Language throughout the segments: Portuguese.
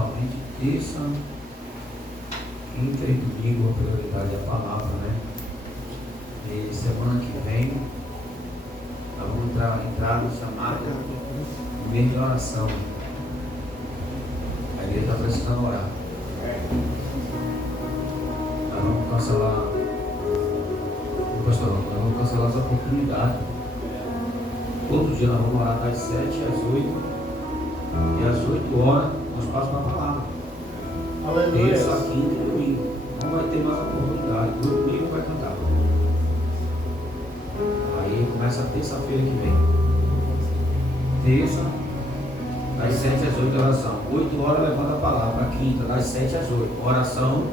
principalmente terça, quinta e domingo, a prioridade é a palavra, né? E semana que vem nós vamos entrar no chamado mês de oração. A igreja está precisando orar. Nós vamos cancelar, pastor, nós vamos cancelar essa oportunidade. Todo dia nós vamos orar das 7 às 8 e às 8 horas nós passamos a palavra. Terça, quinta e domingo. Não vai ter mais oportunidade. Domingo vai cantar. Aí começa a terça-feira que vem. Terça, das 7 às 8 oração. 8 horas levanta a palavra. Quinta, das 7 às 8. Oração.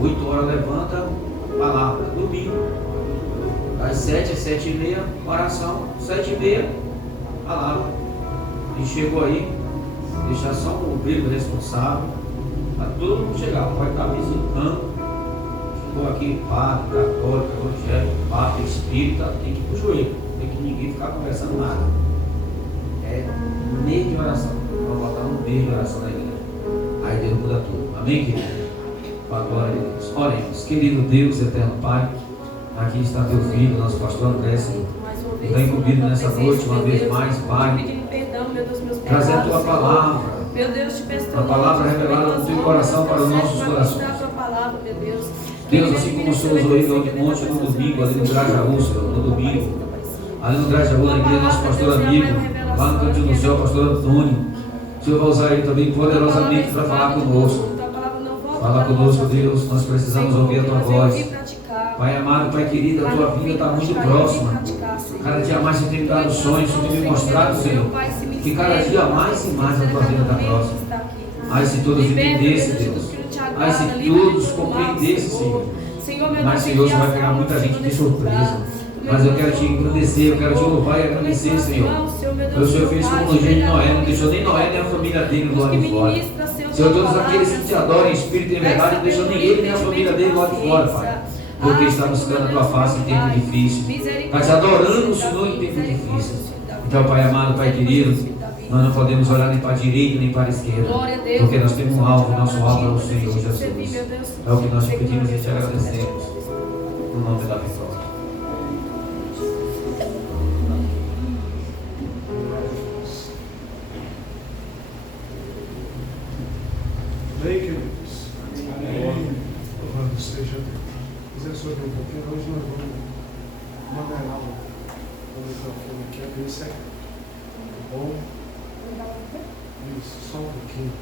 8 horas levanta a palavra. Domingo, das 7 às 7h30, oração. 7h30, palavra. E chegou aí, deixar só um obreiro responsável para todo mundo chegar. Pode estar visitando. Chegou aqui, padre, católico, evangélico, padre, espírita, tem que ir para o joelho. Tem que ninguém ficar conversando nada. É mês de oração. Vamos botar um mês de oração na igreja. Aí Deus muda tudo. Amém, querido? Com a glória de Deus. Oremos. Querido Deus, eterno Pai, aqui está teu filho, nosso pastor André, Senhor. Está incumbido nessa noite, uma vez mais, Pai, trazer a tua palavra. Meu Deus, te peço a palavra revelada no teu coração para os nossos corações. Deus, assim como o Senhor usou ele no monte no domingo, ali no Grajaú, Senhor, no domingo, ali no Grajaú, na igreja, nosso pastor amigo, lá no Cantinho do Céu, pastor Antônio, o Senhor vai usar ele também poderosamente para falar conosco. Fala conosco, Deus, nós precisamos ouvir a tua voz. Pai amado, Pai querido, a tua vida está muito próxima. Cada dia mais você tem me dado sonhos, você tem me mostrado, Senhor, que cada dia mais e mais a tua vida está próxima. Ai, se todos entendessem, Deus. Ai, se todos compreendessem, Senhor. Mas, Senhor, você vai pegar muita gente de surpresa. Mas eu quero te agradecer, eu quero te louvar e agradecer, Senhor. O Senhor fez como no dia de Noé, não deixou nem Noé nem a família dele lá de fora. Senhor, todos aqueles que te adoram em espírito e em verdade, não deixou nem ele nem a família dele lá de fora, Pai. Porque está buscando a tua face em tempo difícil. Está te adorando o Senhor em tempo difícil. Então, Pai amado, Pai querido, nós não podemos olhar nem para a direita nem para a esquerda. Porque nós temos um alvo, nosso alvo é o Senhor Jesus. É o que nós te pedimos e te agradecemos. No nome da vitória. Amém, queridos? Amém. Louvado seja Deus. Quiser subir um pouquinho, hoje nós vamos moderar o microfone aqui, é bem secreto. Tá bom? Isso, só um pouquinho.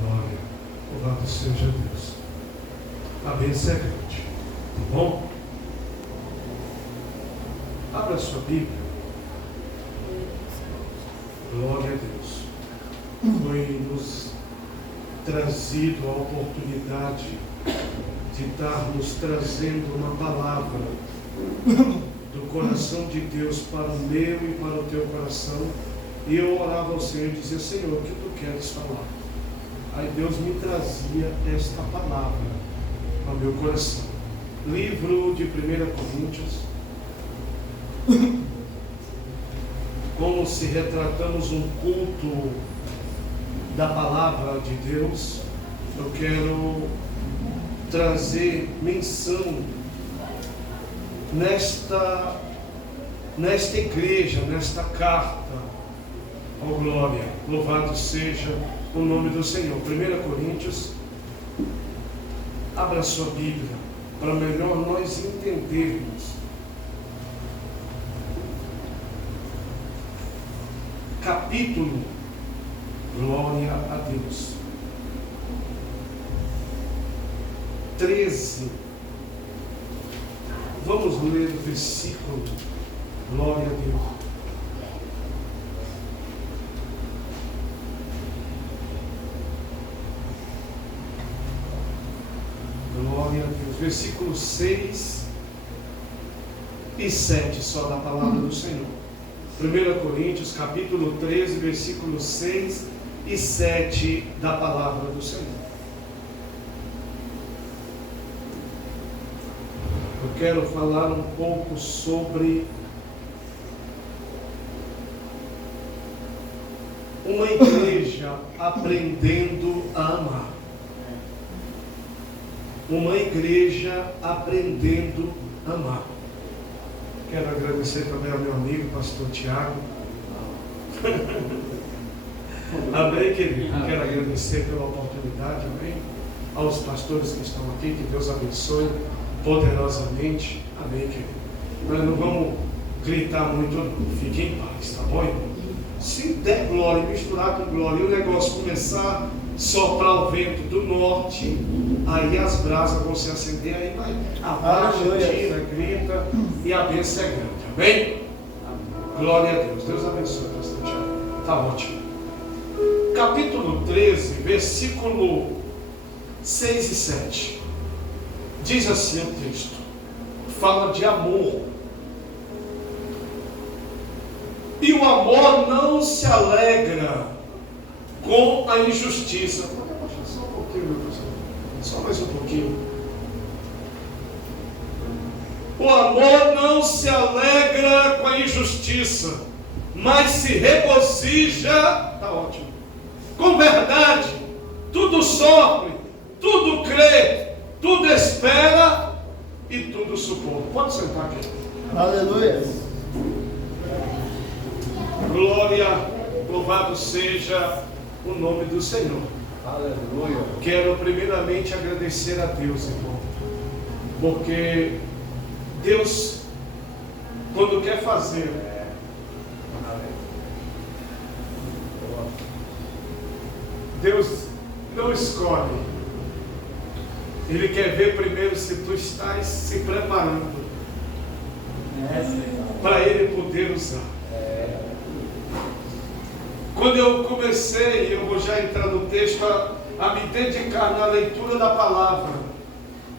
Glória. Louvado seja Deus. Está bem secrete. Tá bom? Abra a sua Bíblia. Glória a Deus. Foi nos trazido a oportunidade de estarmos trazendo uma palavra do coração de Deus para o meu e para o teu coração. E eu orava ao Senhor e dizia: Senhor, o que tu queres falar? Aí Deus me trazia esta palavra ao meu coração. Livro de 1 Coríntios. Como se retratamos um culto da palavra de Deus, eu quero trazer menção nesta igreja, nesta carta. Oh glória, louvado seja o nome do Senhor. 1 Coríntios, abra sua Bíblia, para melhor nós entendermos. Capítulo, glória a Deus, 13. Vamos ler o versículo, glória a Deus. Glória a Deus. Versículo 6 e 7, só da palavra do Senhor. 1 Coríntios, capítulo 13, versículos 6 e 7 da palavra do Senhor. Eu quero falar um pouco sobre uma igreja igreja aprendendo a amar. Uma igreja aprendendo a amar. Quero agradecer também ao meu amigo, pastor Tiago. Amém, querido? Quero agradecer pela oportunidade, amém? Aos pastores que estão aqui, que Deus abençoe poderosamente. Amém, querido? Nós não vamos gritar muito, não. Fique em paz, tá bom, irmão? Se der glória, misturar com glória, e o negócio começar a soprar o vento do norte, aí as brasas vão se acender, aí vai abaixa, tira, grita, e a bênção é grande, amém? Glória a Deus. Deus abençoe, pastor Tiago. Tá ótimo. Capítulo 13, versículo 6 e 7. Diz assim o texto. Fala de amor. E o amor não se alegra com a injustiça. Pode abaixar só um pouquinho, meu pastor. Só mais um pouquinho. O amor não se alegra com a injustiça, mas se regozija, está ótimo, com verdade. Tudo sofre, tudo crê, tudo espera e tudo suporta. Pode sentar aqui. Aleluia. Glória, louvado seja o nome do Senhor. Aleluia. Quero primeiramente agradecer a Deus, irmão, porque Deus, quando quer fazer, Deus não escolhe. Ele quer ver primeiro se tu estás se preparando para Ele poder usar. Quando eu comecei, eu vou já entrar no texto, a me dedicar na leitura da palavra.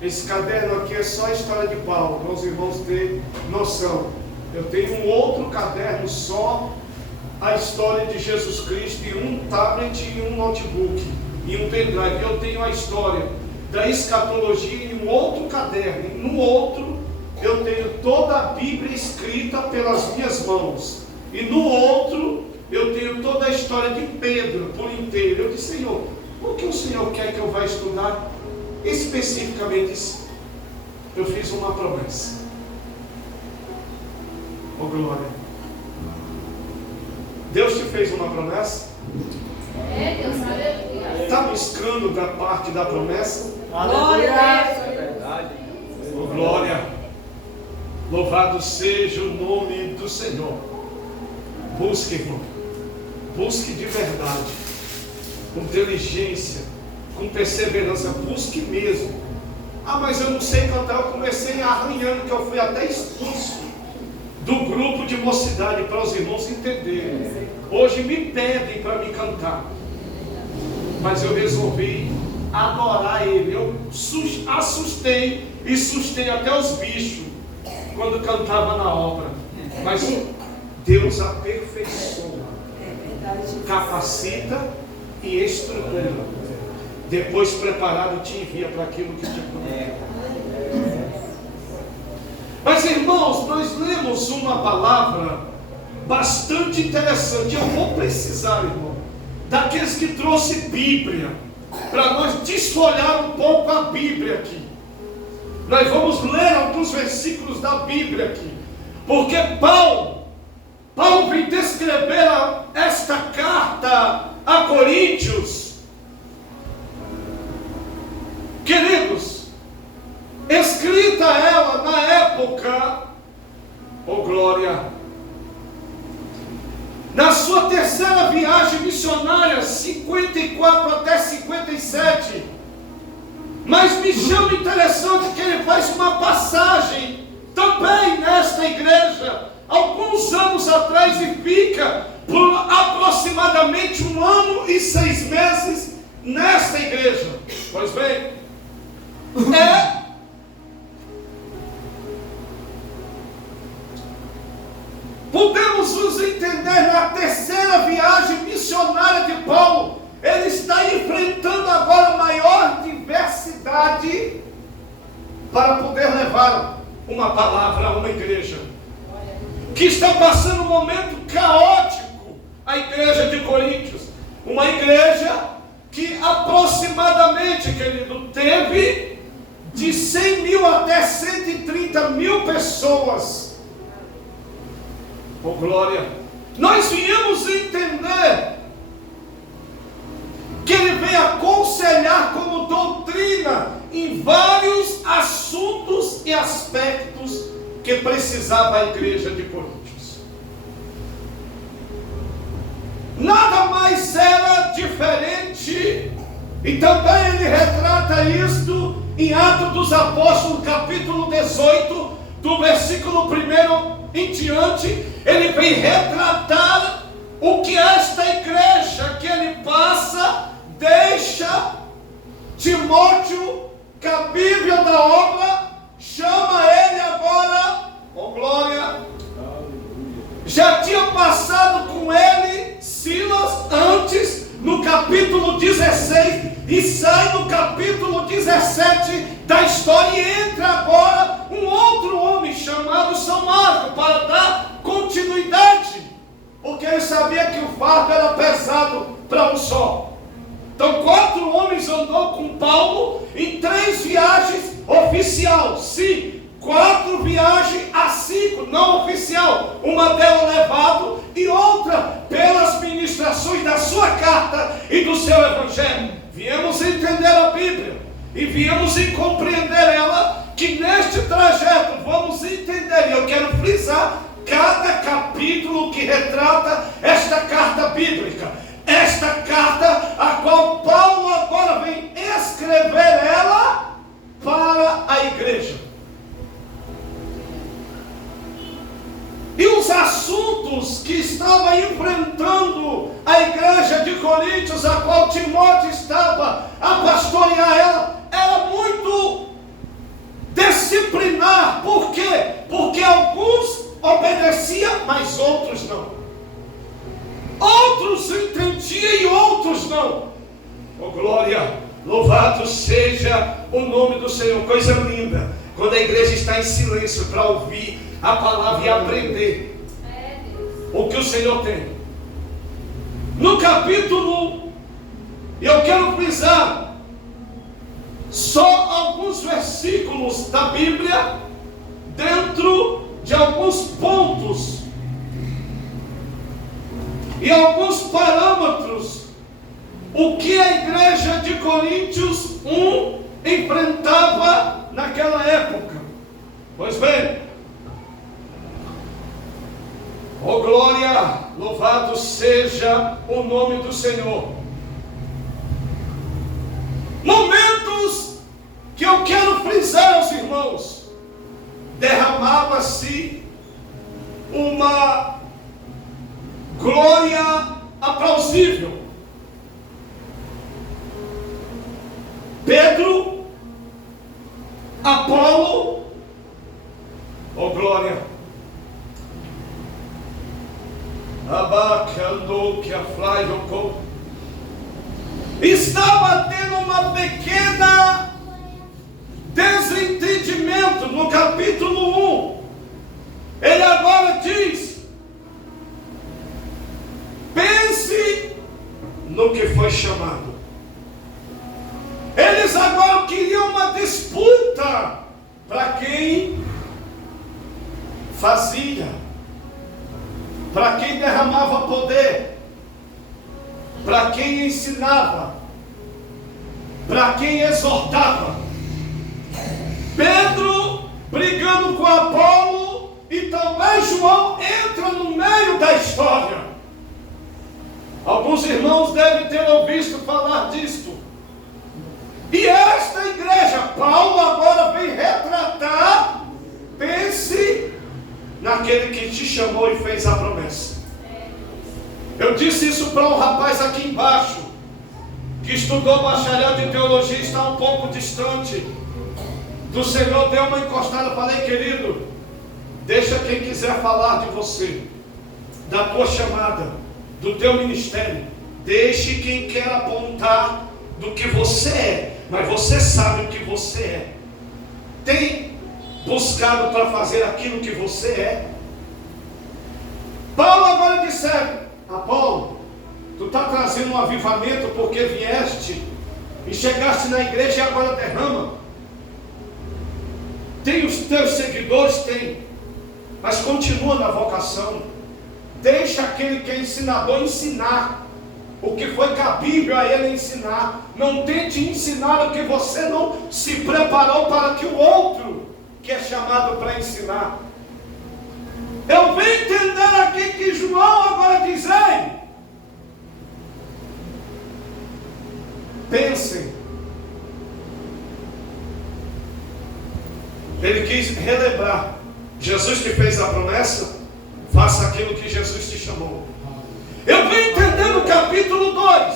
Esse caderno aqui é só a história de Paulo, para os irmãos terem noção. Eu tenho um outro caderno só, a história de Jesus Cristo, em um tablet e um notebook, e um pendrive. Eu tenho a história da escatologia em um outro caderno. E no outro, eu tenho toda a Bíblia escrita pelas minhas mãos. E no outro, eu tenho toda a história de Pedro por inteiro. Eu disse, Senhor, o que o Senhor quer que eu vá estudar? Especificamente, eu fiz uma promessa. Oh glória. Deus te fez uma promessa? Deus, aleluia. Está buscando da parte da promessa? Glória a Deus. É verdade. Oh glória. Louvado seja o nome do Senhor. Busque, irmão. Busque de verdade, com inteligência, com perseverança. Busque mesmo. Ah, mas eu não sei cantar. Eu comecei arranhando, que eu fui até expulso do grupo de mocidade, para os irmãos entenderem. Hoje me pedem para me cantar, mas eu resolvi adorar Ele. Eu assustei e assustei até os bichos quando cantava na obra. Mas Deus aperfeiçoa, capacita e estrutura. Depois preparado te envia para aquilo que te prometeu. Mas irmãos, nós lemos uma palavra bastante interessante. Eu vou precisar, irmão, daqueles que trouxe Bíblia, para nós desfolhar um pouco a Bíblia aqui. Nós vamos ler alguns versículos da Bíblia aqui, porque Paulo vem descrever esta carta a Coríntios. Queridos, escrita ela na época, oh glória, na sua terceira viagem missionária, 54 até 57. Mas me chama interessante que ele faz uma passagem também nesta igreja, alguns anos atrás, e fica por aproximadamente 1 ano e 6 meses nesta igreja. Pois bem, podemos nos entender na terceira viagem missionária de Paulo. Ele está enfrentando agora a maior diversidade para poder levar uma palavra a uma igreja que está passando um momento caótico, a igreja de Coríntios. Uma igreja que aproximadamente, querido, teve de 100 mil até 130 mil pessoas. Oh glória! Nós viemos entender que ele veio aconselhar como doutrina em vários assuntos e aspectos que precisava a igreja de Coríntios. Nada mais era diferente, e também ele retrata isto em Atos dos Apóstolos, capítulo 18, do versículo 1 em diante. Ele vem retratar o que esta igreja que ele passa, deixa Timóteo, cabível da obra, chama ele agora, oh glória, já tinha passado com ele Silas antes, no capítulo 16, e sai no capítulo 17 da história, e entra agora um outro homem chamado São Marcos, para dar continuidade, porque ele sabia que o fardo era pesado para um só. Então 4 homens andou com Paulo em 3 viagens oficial, sim, 4 viagens a 5 não oficial, uma delas levado e outra pelas ministrações da sua carta e do seu evangelho. Viemos entender a Bíblia e viemos compreender ela, que neste trajeto vamos entender, e eu quero frisar cada capítulo que retrata esta carta bíblica, esta carta a qual Paulo agora vem escrever ela para a igreja. E os assuntos que estava enfrentando a igreja de Coríntios, a qual Timóteo estava a pastorear ela, era muito disciplinar. Por quê? Porque alguns obedeciam, mas outros não. Outros entendiam e outros não. Oh glória, louvado seja o nome do Senhor. Coisa linda, quando a igreja está em silêncio para ouvir a palavra e aprender o que o Senhor tem. No capítulo, eu quero frisar só alguns versículos da Bíblia, dentro de alguns pontos e alguns parâmetros, o que a igreja de Coríntios 1 enfrentava naquela época. Pois bem, oh glória, louvado seja o nome do Senhor. Momentos que eu quero frisar aos irmãos, derramava-se uma glória aplausível. Pedro, Apolo, oh glória, estava tendo uma pequena desentendimento no capítulo 1. Ele agora diz: pense no que foi chamado. Eles agora queriam uma disputa para quem fazia, para quem derramava poder, para quem ensinava, para quem exortava. Pedro brigando com Apolo, e também João entra no meio da história. Alguns irmãos devem ter ouvido falar disto. E esta igreja, Paulo agora vem retratar. Pense naquele que te chamou e fez a promessa. Eu disse isso para um rapaz aqui embaixo, que estudou bacharel de teologia e está um pouco distante do Senhor. Deu uma encostada, falei: querido, deixa quem quiser falar de você, da tua chamada, do teu ministério. Deixe quem quer apontar do que você é, mas você sabe o que você é. Tem buscado para fazer aquilo que você é? Paulo agora disse: Apolo, tu está trazendo trazendo um avivamento porque vieste e chegaste na igreja e agora derrama. Tem os teus seguidores? Tem. Mas continua na vocação. Deixa aquele que é ensinador ensinar o que foi cabível a ele ensinar. Não tente ensinar o que você não se preparou para que o outro que é chamado para ensinar. Eu venho entender aqui que João agora diz: ei, pensem. Ele quis relembrar. Jesus te fez a promessa, faça aquilo que Jesus te chamou. Eu venho entender no capítulo 2.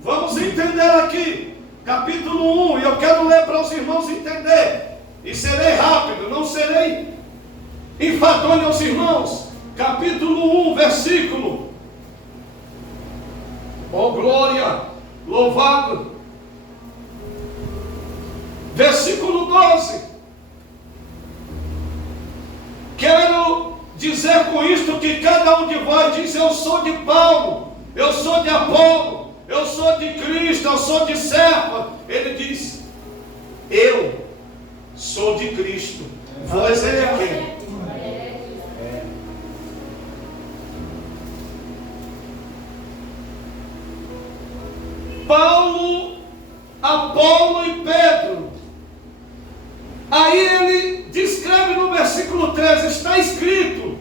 Vamos entender aqui. Capítulo 1. E eu quero ler para os irmãos entender. E serei rápido, não serei enfadonho aos irmãos. Capítulo 1, versículo. Oh glória, louvado. Versículo 12. Quero dizer com isto que cada um de vós diz: eu sou de Paulo, eu sou de Apolo, eu sou de Cristo, eu sou de Cefas. Ele diz: eu sou de Cristo. Vós é de quem? Paulo, Apolo e Pedro. Aí ele descreve no versículo 13, está escrito: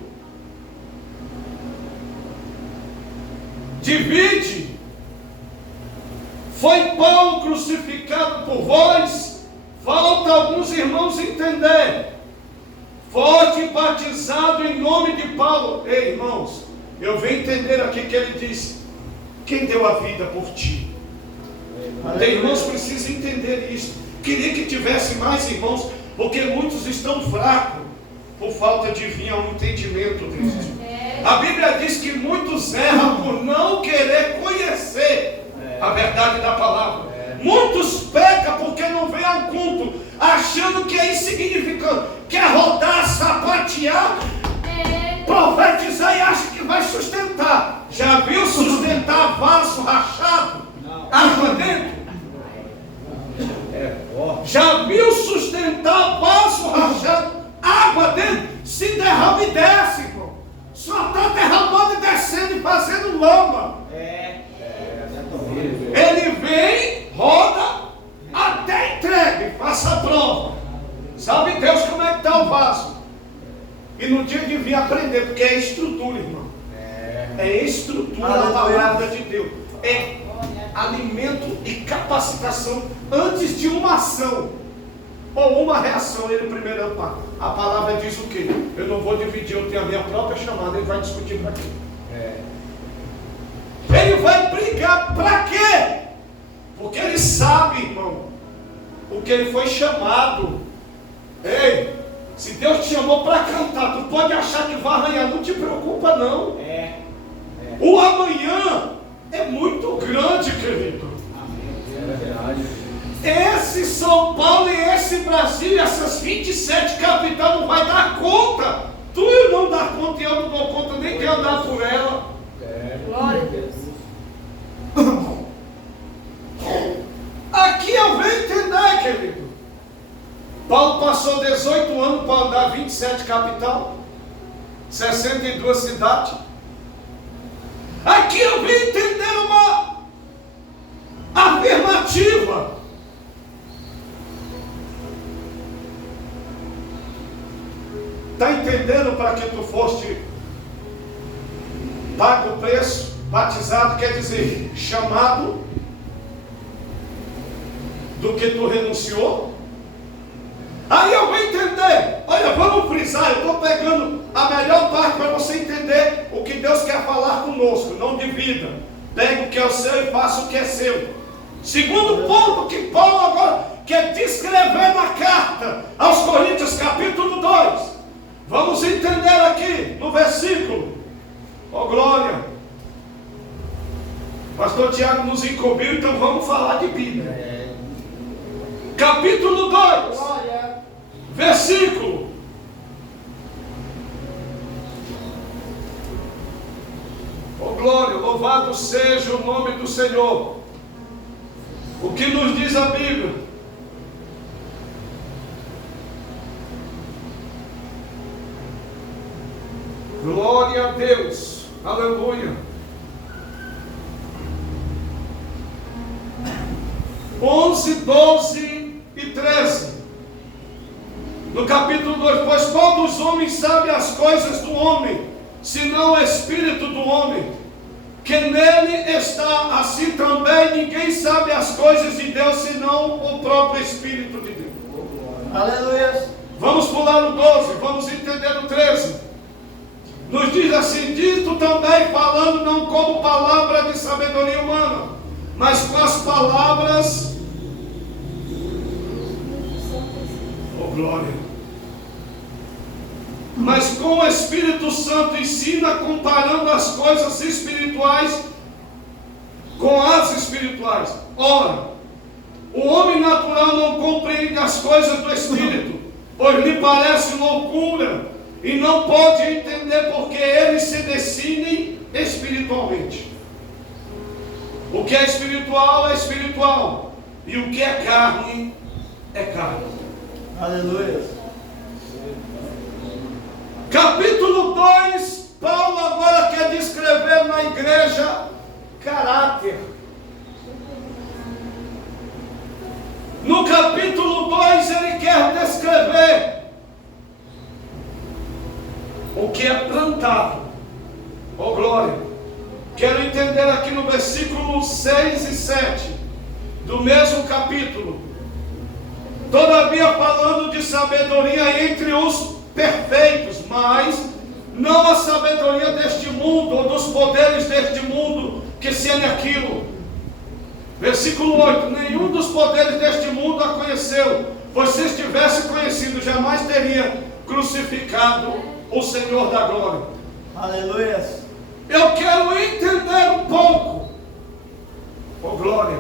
divide, foi Paulo crucificado por vós. Falta alguns irmãos entender. Foste batizado em nome de Paulo. Ei, irmãos, eu venho entender aqui que ele diz: quem deu a vida por ti? Tem irmãos que precisam entender isso. Queria que tivesse mais irmãos, porque muitos estão fracos por falta de vir ao entendimento disso. A Bíblia diz que muitos erram por não querer conhecer a verdade da palavra. Muitos pecam porque não vêm ao culto, achando que é insignificante, quer rodar, sapatear, profetizar e acha que vai sustentar. Já viu sustentar vaso rachado? Água dentro? Já viu sustentar vaso rachado? Água dentro? Se derrama e desce, irmão. Só está derramando e descendo e fazendo lama. Ele vem, roda, até entregue, faça a prova. Sabe Deus como é que está o vaso? E no dia de vir aprender, porque é estrutura, irmão. É estrutura da palavra de Deus. É alimento e capacitação antes de uma ação ou uma reação. Ele primeiro, a palavra diz o quê? Eu não vou dividir, eu tenho a minha própria chamada. Ele vai discutir para quê? Ele vai brigar para quê? Porque ele sabe, irmão, o que ele foi chamado. Ei, se Deus te chamou para cantar, tu pode achar que vai arranhar, não te preocupa não. O amanhã é muito grande, querido. Esse São Paulo e esse Brasil, essas 27 capitais não vai dar conta. Tu não dá conta e eu não dou conta, nem quero andar por ela. Glória a Deus. Aqui eu venho entender, querido. Paulo passou 18 anos para andar 27 capital, 62 cidades. Aqui eu venho entender uma afirmativa. Está entendendo para que tu foste pago o preço, batizado, quer dizer, chamado, do que tu renunciou? Aí eu vou entender. Olha, vamos frisar, eu estou pegando a melhor parte para você entender o que Deus quer falar conosco. Não divida. Pega o que é o seu e faça o que é seu. Segundo ponto que Paulo agora quer descrever na carta aos Coríntios, capítulo 2. Vamos entender aqui no versículo. Oh glória. Pastor Tiago nos encobriu, então vamos falar de Bíblia. Capítulo 2, versículo. Oh glória, louvado. Louvado seja o nome do Senhor. O que nos diz a Bíblia? Glória a Deus. Aleluia. 11, 12 e 13. No capítulo 2: pois qual dos homens sabe as coisas do homem, senão o espírito do homem, que nele está? Assim também ninguém sabe as coisas de Deus, senão o próprio Espírito de Deus. Aleluia. Vamos pular o 12, vamos entender o 13. Nos diz assim: dito também, falando não como palavra de sabedoria humana, mas com as palavras, oh glória, mas com o Espírito Santo ensina, comparando as coisas espirituais com as espirituais. Ora, o homem natural não compreende as coisas do Espírito, pois lhe parece loucura, e não pode entender porque eles se definem espiritualmente. O que é espiritual, e o que é carne, é carne. Aleluia. Capítulo 2, Paulo agora quer descrever na igreja caráter. No capítulo 2 ele quer descrever o que é plantado. Oh glória! Quero entender aqui no versículo 6 e 7 do mesmo capítulo. Todavia, falando de sabedoria entre os perfeitos, mas não a sabedoria deste mundo, ou dos poderes deste mundo, que seja aquilo. Versículo 8: nenhum dos poderes deste mundo a conheceu, pois se estivesse conhecido, jamais teria crucificado o Senhor da glória. Aleluia. Eu quero entender um pouco, oh glória,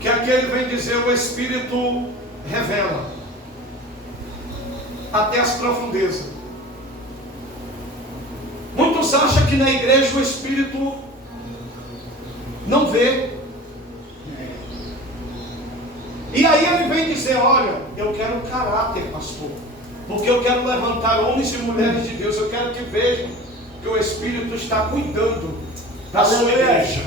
que aqui ele vem dizer: o Espírito revela até as profundezas. Muitos acham que na igreja o Espírito não vê. E aí ele vem dizer: olha, eu quero caráter, pastor, porque eu quero levantar homens e mulheres de Deus. Eu quero que vejam que o Espírito está cuidando da sua igreja.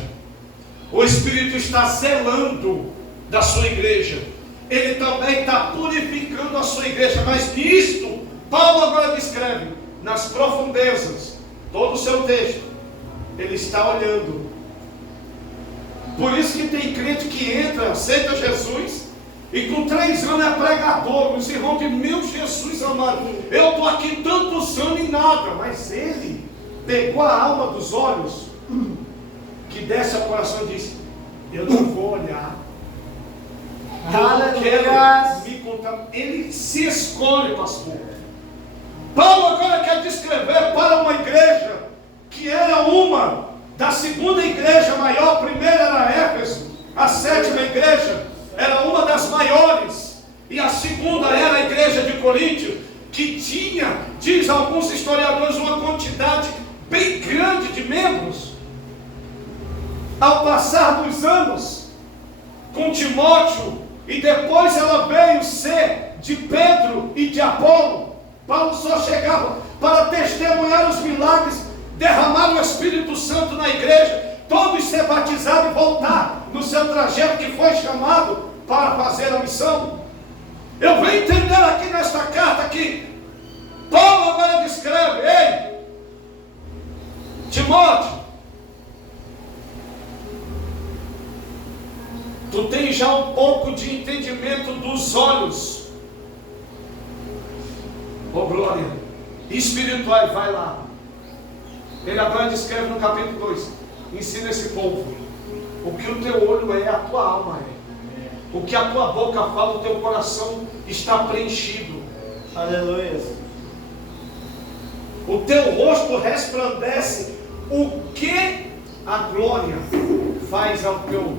O Espírito está zelando da sua igreja. Ele também está purificando a sua igreja. Mas nisto, Paulo agora descreve nas profundezas, todo o seu texto, ele está olhando. Por isso que tem crente que entra, aceita Jesus, e com 3 anos é pregador. Os irmãos dizem: meu Jesus amado, eu estou aqui tantos anos e nada. Mas ele pegou a alma dos olhos, que desce ao coração e diz: eu não vou olhar, eu não quero me contar. Ele se escolhe, pastor. Paulo agora quer descrever para uma igreja que era uma da segunda igreja maior. A primeira era Éfeso, a 7ª igreja era uma das maiores, e a segunda era a igreja de Coríntio, que tinha, diz alguns historiadores, uma quantidade bem grande de membros. Ao passar dos anos, com Timóteo, e depois ela veio ser de Pedro e de Apolo, Paulo só chegava para testemunhar os milagres, derramar o Espírito Santo na igreja, todos ser batizados e voltar no seu trajeto que foi chamado para fazer a missão. Eu venho entender aqui nesta carta que Paulo agora descreve: ei, Timóteo, tu tens já um pouco de entendimento dos olhos, oh glória, espirituais. Vai lá. Ele agora descreve no capítulo 2: ensina esse povo o que o teu olho é, a tua alma é, o que a tua boca fala, o teu coração está preenchido. Aleluia. O teu rosto resplandece o que a glória faz ao teu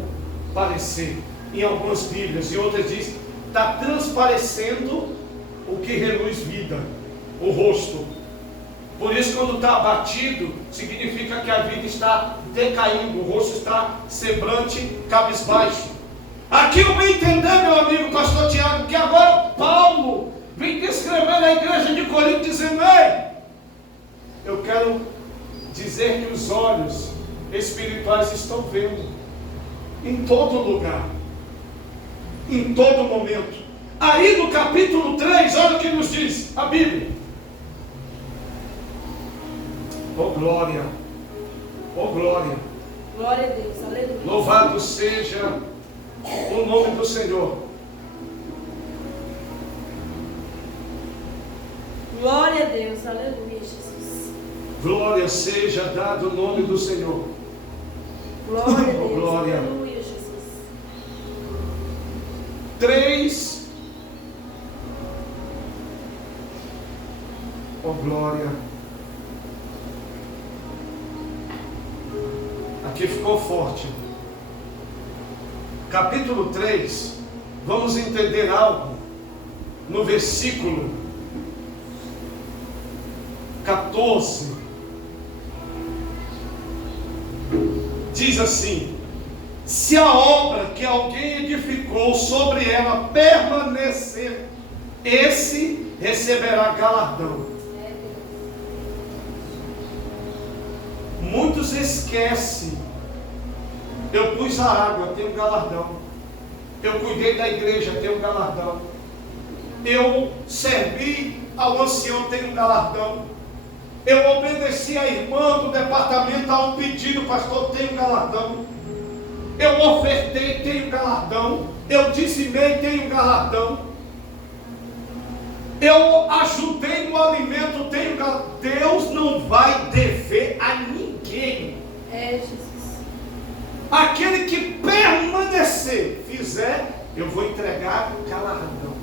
parecer. Em algumas Bíblias, e outras diz: está transparecendo o o que reluz vida, o rosto. Por isso, quando está abatido, significa que a vida está decaindo, o rosto está semblante, cabisbaixo. Aqui eu vim entender, meu amigo pastor Tiago, que agora Paulo vem descrever a igreja de Corinto, dizendo: ei, eu quero dizer que os olhos espirituais estão vendo em todo lugar, em todo momento. Aí no capítulo 3, olha o que nos diz a Bíblia. Oh glória, oh glória. Glória a Deus, aleluia. Louvado seja o nome do Senhor. Glória a Deus, aleluia, Jesus. Glória seja dado o nome do Senhor. Glória a Deus, Oh, glória. aleluia, Jesus. 3. Oh glória. Aqui ficou forte. Capítulo 3, vamos entender algo no versículo 14. Diz assim: se a obra que alguém edificou sobre ela permanecer, esse receberá galardão. Muitos esquecem. Eu pus a água, tenho um galardão. Eu cuidei da igreja, tenho um galardão. Eu servi ao ancião, tenho um galardão. Eu obedeci a irmã do departamento a um pedido, pastor, tenho um galardão. Eu ofertei, tenho um galardão. Eu dizimei, tenho um galardão. Eu ajudei no alimento, tenho galardão. Deus não vai dever a ninguém. É, Jesus. Aquele que permanecer, fizer, eu vou entregar o galardão.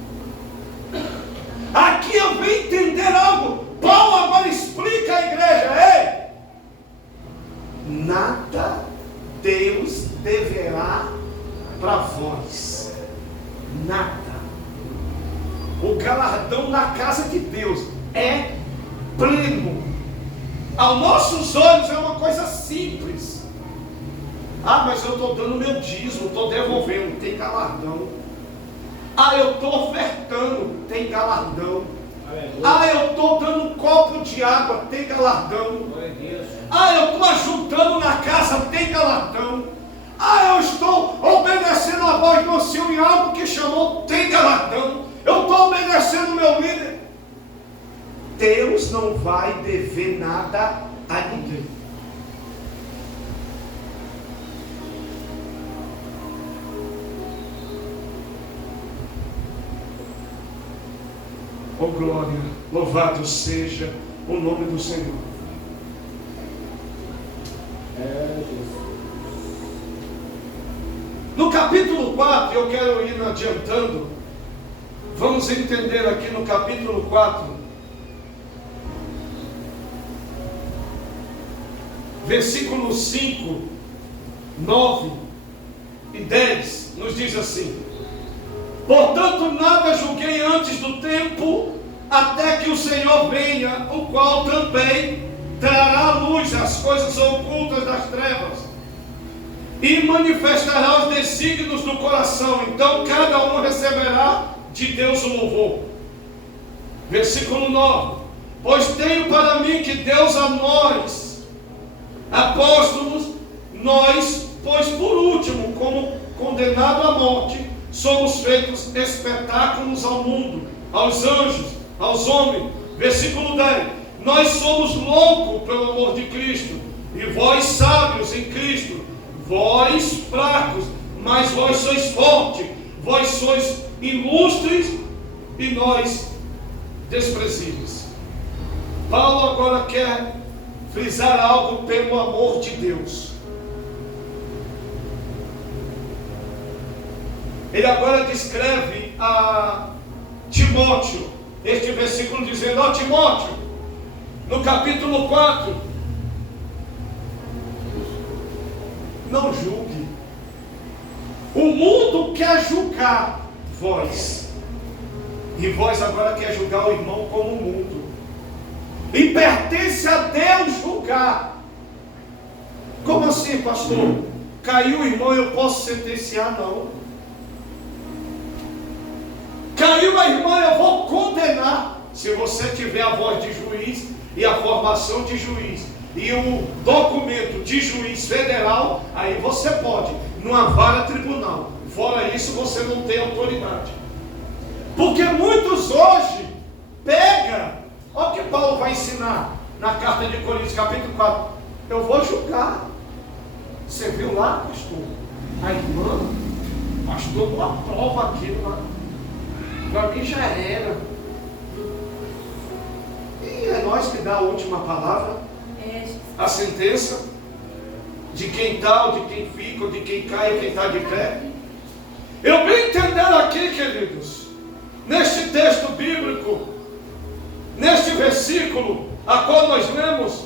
Aqui eu vim entender algo. Paulo agora explica à igreja: ei, nada Deus deverá para vós. Nada. O galardão na casa de Deus é pleno. Aos nossos olhos é uma coisa simples. Ah, mas eu estou dando meu dízimo, estou devolvendo, tem galardão. Ah, eu estou ofertando, tem galardão. Ah, eu estou dando um copo de água, tem galardão. Ah, eu estou ajudando na casa, tem galardão. Ah, eu estou obedecendo a voz do ancião em algo que chamou, tem galardão. Eu estou obedecendo o meu líder. Deus não vai dever nada a ninguém. Oh glória, louvado seja o nome do Senhor. No capítulo 4, eu quero ir adiantando. Vamos entender aqui no capítulo 4, versículos 5, 9 e 10, nos diz assim: portanto, nada julguei antes do tempo, até que o Senhor venha, o qual também trará à luz as coisas ocultas das trevas, e manifestará os desígnios do coração. Então cada um receberá de Deus o louvor. Versículo 9: pois tenho para mim que Deus a nós, apóstolos, nós, pois por último, como condenado à morte, somos feitos espetáculos ao mundo, aos anjos, aos homens. Versículo 10: nós somos loucos pelo amor de Cristo, e vós sábios em Cristo, vós fracos, mas vós sois fortes, vós sois ilustres e nós desprezíveis. Paulo agora quer frisar algo pelo amor de Deus. Ele agora descreve a Timóteo, este versículo dizendo: ó Timóteo, no capítulo 4, não julgue. O mundo quer julgar vós. E vós agora quer julgar o irmão como o mundo. E pertence a Deus julgar. Como assim, pastor? Caiu o irmão, eu posso sentenciar? Não. Caiu a irmã, eu vou condenar. Se você tiver a voz de juiz e a formação de juiz e o documento de juiz federal, aí você pode, numa vara tribunal. Fora isso, você não tem autoridade. Porque muitos hoje pega, olha o que Paulo vai ensinar na carta de Coríntios, capítulo 4. Eu vou julgar. Você viu lá, pastor? A irmã, pastor, não aprova aquilo lá. Para mim já era. E é nós que dá a última palavra. A sentença de quem está, ou de quem fica, ou de quem cai, ou quem está de pé. Eu bem entendendo aqui, queridos, neste texto bíblico, neste versículo a qual nós lemos,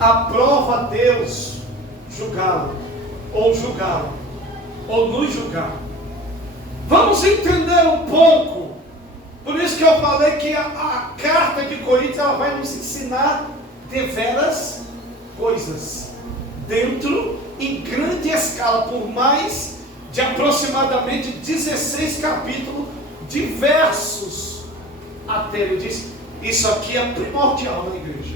aprova Deus julgá-lo, ou nos julgar. Vamos entender um pouco. Por isso que eu falei que a carta de Coríntios, ela vai nos ensinar deveras coisas, dentro, em grande escala, por mais de aproximadamente 16 capítulos, diversos. Até ele diz, isso aqui é primordial na igreja.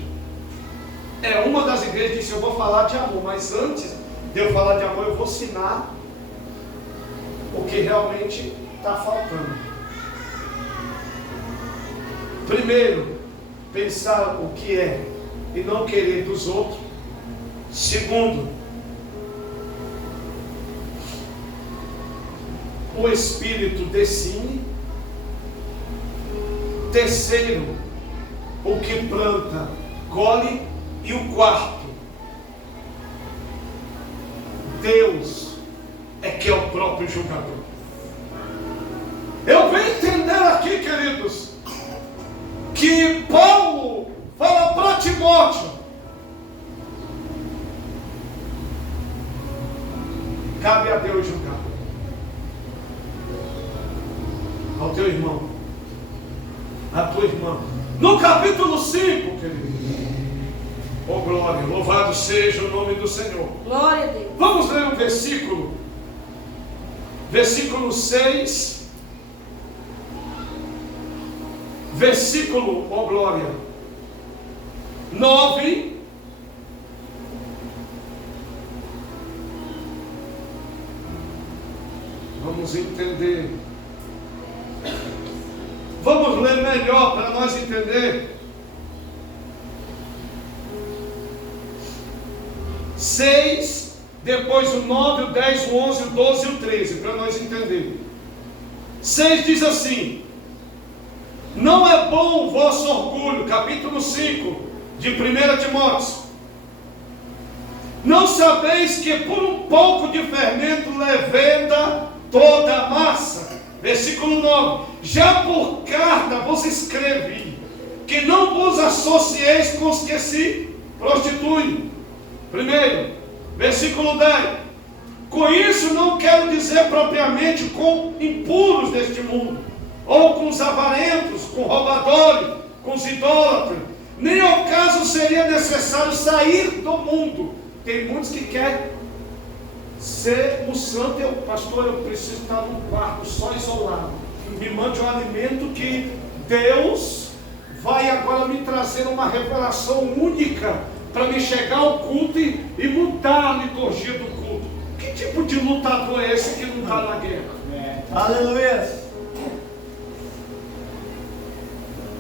É uma das igrejas que disse, eu vou falar de amor, mas antes de eu falar de amor, eu vou ensinar o que realmente está faltando. Primeiro, pensar o que é e não querer dos outros. Segundo, o Espírito decide. Terceiro, o que planta, colhe. E o quarto, Deus é que é o próprio julgador. Eu venho entender aqui, queridos, que Paulo fala para Timóteo, cabe a Deus julgar ao teu irmão, à tua irmã. No capítulo 5, queridos, oh glória, louvado seja o nome do Senhor. Glória a Deus. Vamos ler um versículo. Versículo 6. Versículo, oh glória, 9. Vamos entender. Vamos ler melhor para nós entender. 6, depois o 9, o 10, o 11, o 12 e o 13, para nós entender. 6 diz assim: não é bom o vosso orgulho, capítulo 5 de 1 Timóteo. Não sabeis que por um pouco de fermento leveda toda a massa. Versículo 9: já por carta vos escrevi, que não vos associeis com os que se prostituem. Primeiro, versículo 10: com isso não quero dizer propriamente com impuros deste mundo, ou com os avarentos, com roubadores, com os idólatras, nem ao caso seria necessário sair do mundo. Tem muitos que querem ser um santo. Eu, pastor, eu preciso estar num quarto só isolado, me mande um alimento que Deus vai agora me trazer uma revelação única para me chegar ao culto e mudar a liturgia do culto. Que tipo de lutador é esse que não está na guerra? Aleluia.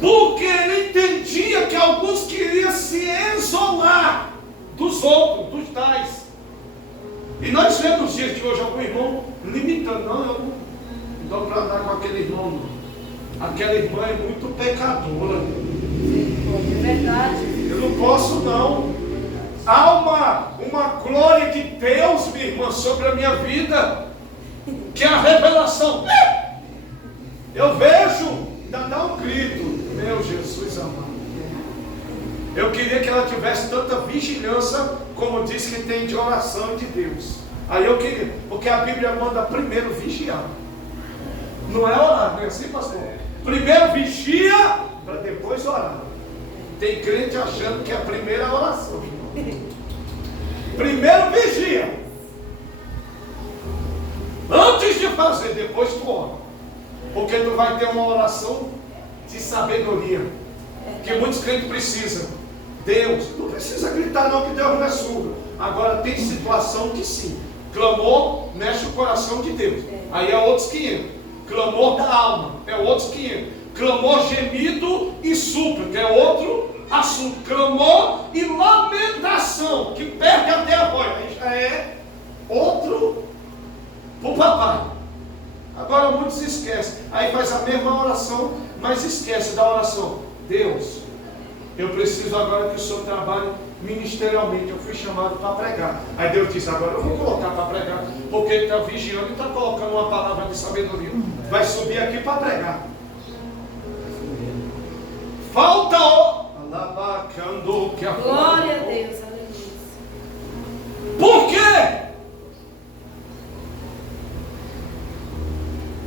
Porque ele entendia que alguns queriam se isolar dos outros, dos tais. E nós vemos nos dias de hoje algum irmão limitando. Não, eu não dou para andar com aquele irmão, não. Aquela irmã é muito pecadora. É verdade. Eu não posso, não. Há uma glória de Deus, minha irmã, sobre a minha vida, que é a revelação. Eu vejo, ainda dá um grito. Meu Jesus amado. Eu queria que ela tivesse tanta vigilância, como diz que tem de oração de Deus. Aí eu queria, porque a Bíblia manda primeiro vigiar. Não é orar, não é assim, pastor? Primeiro vigia para depois orar. Tem crente achando que é a primeira oração. Primeiro vigia. Antes de fazer, depois tu ora. Porque tu vai ter uma oração de sabedoria. Que muitos crentes precisam. Deus, não precisa gritar não, que Deus não é surdo. Agora tem situação que sim. Clamor mexe o coração de Deus. Aí é outros 500. Clamor da alma é outros 500. Clamor gemido e súplica é outro assunto. Clamor e lamentação, que perde até a voz. Aí já é outro pro papai. Agora muitos esquecem. Aí faz a mesma oração, mas esquece da oração. Deus, eu preciso agora que o Senhor trabalhe ministerialmente. Eu fui chamado para pregar. Aí Deus disse, agora eu vou colocar para pregar, porque Ele está vigiando e está colocando uma palavra de sabedoria. Vai subir aqui para pregar. Falta o alabacando que a Glória a Deus, aleluia. Por quê?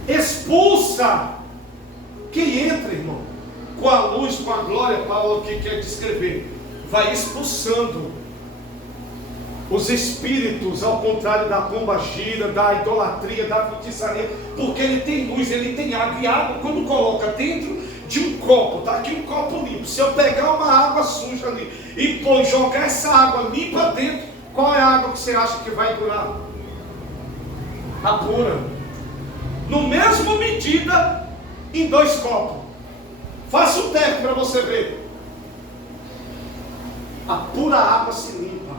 Expulsa. Que entra, irmão, com a luz, com a glória. Paulo aqui quer descrever. Vai expulsando os espíritos, ao contrário da pomba gira, da idolatria, da feitiçaria, porque ele tem luz, ele tem água, e água quando coloca dentro de um copo, está aqui um copo limpo, se eu pegar uma água suja ali e jogar essa água limpa dentro, qual é a água que você acha que vai durar? A pura. No mesmo medida, em 2 copos. Faça o teste para você ver. A pura água se limpa,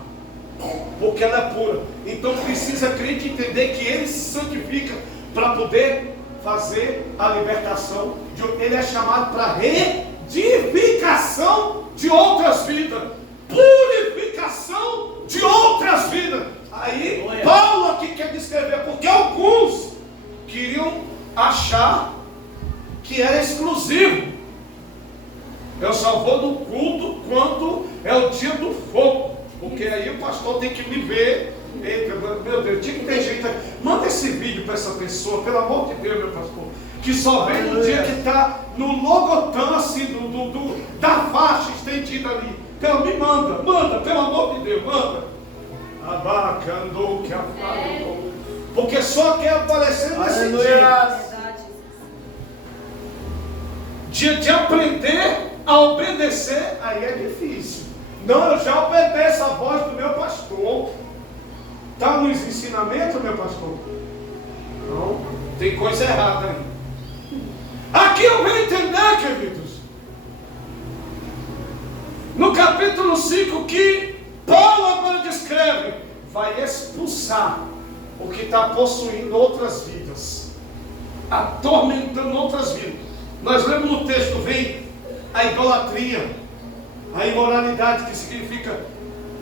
porque ela é pura. Então precisa crente entender que ele se santifica para poder fazer a libertação. Ele é chamado para reedificação de outras vidas, purificação de outras vidas. Aí Paulo aqui quer descrever, porque alguns queriam achar que era exclusivo. Eu só vou no culto quando é o dia do fogo, porque aí o pastor tem que me ver. Eita, meu Deus, tinha que ter gente. Manda esse vídeo para essa pessoa, pelo amor de Deus, meu pastor, que só vem no dia que está no logotão assim, da faixa estendida ali. Então me manda, pelo amor de Deus, manda. Abacandou que afagou, porque só quer aparecer nesse dia. Dia de aprender a obedecer, aí é difícil. Não, eu já obedeço a voz do meu pastor. Está nos ensinamentos, meu pastor? Não, tem coisa errada aí. Aqui eu venho entender, queridos, no capítulo 5, que Paulo agora descreve, vai expulsar o que está possuindo outras vidas, atormentando outras vidas. Nós lemos no texto, vem a idolatria, a imoralidade, que significa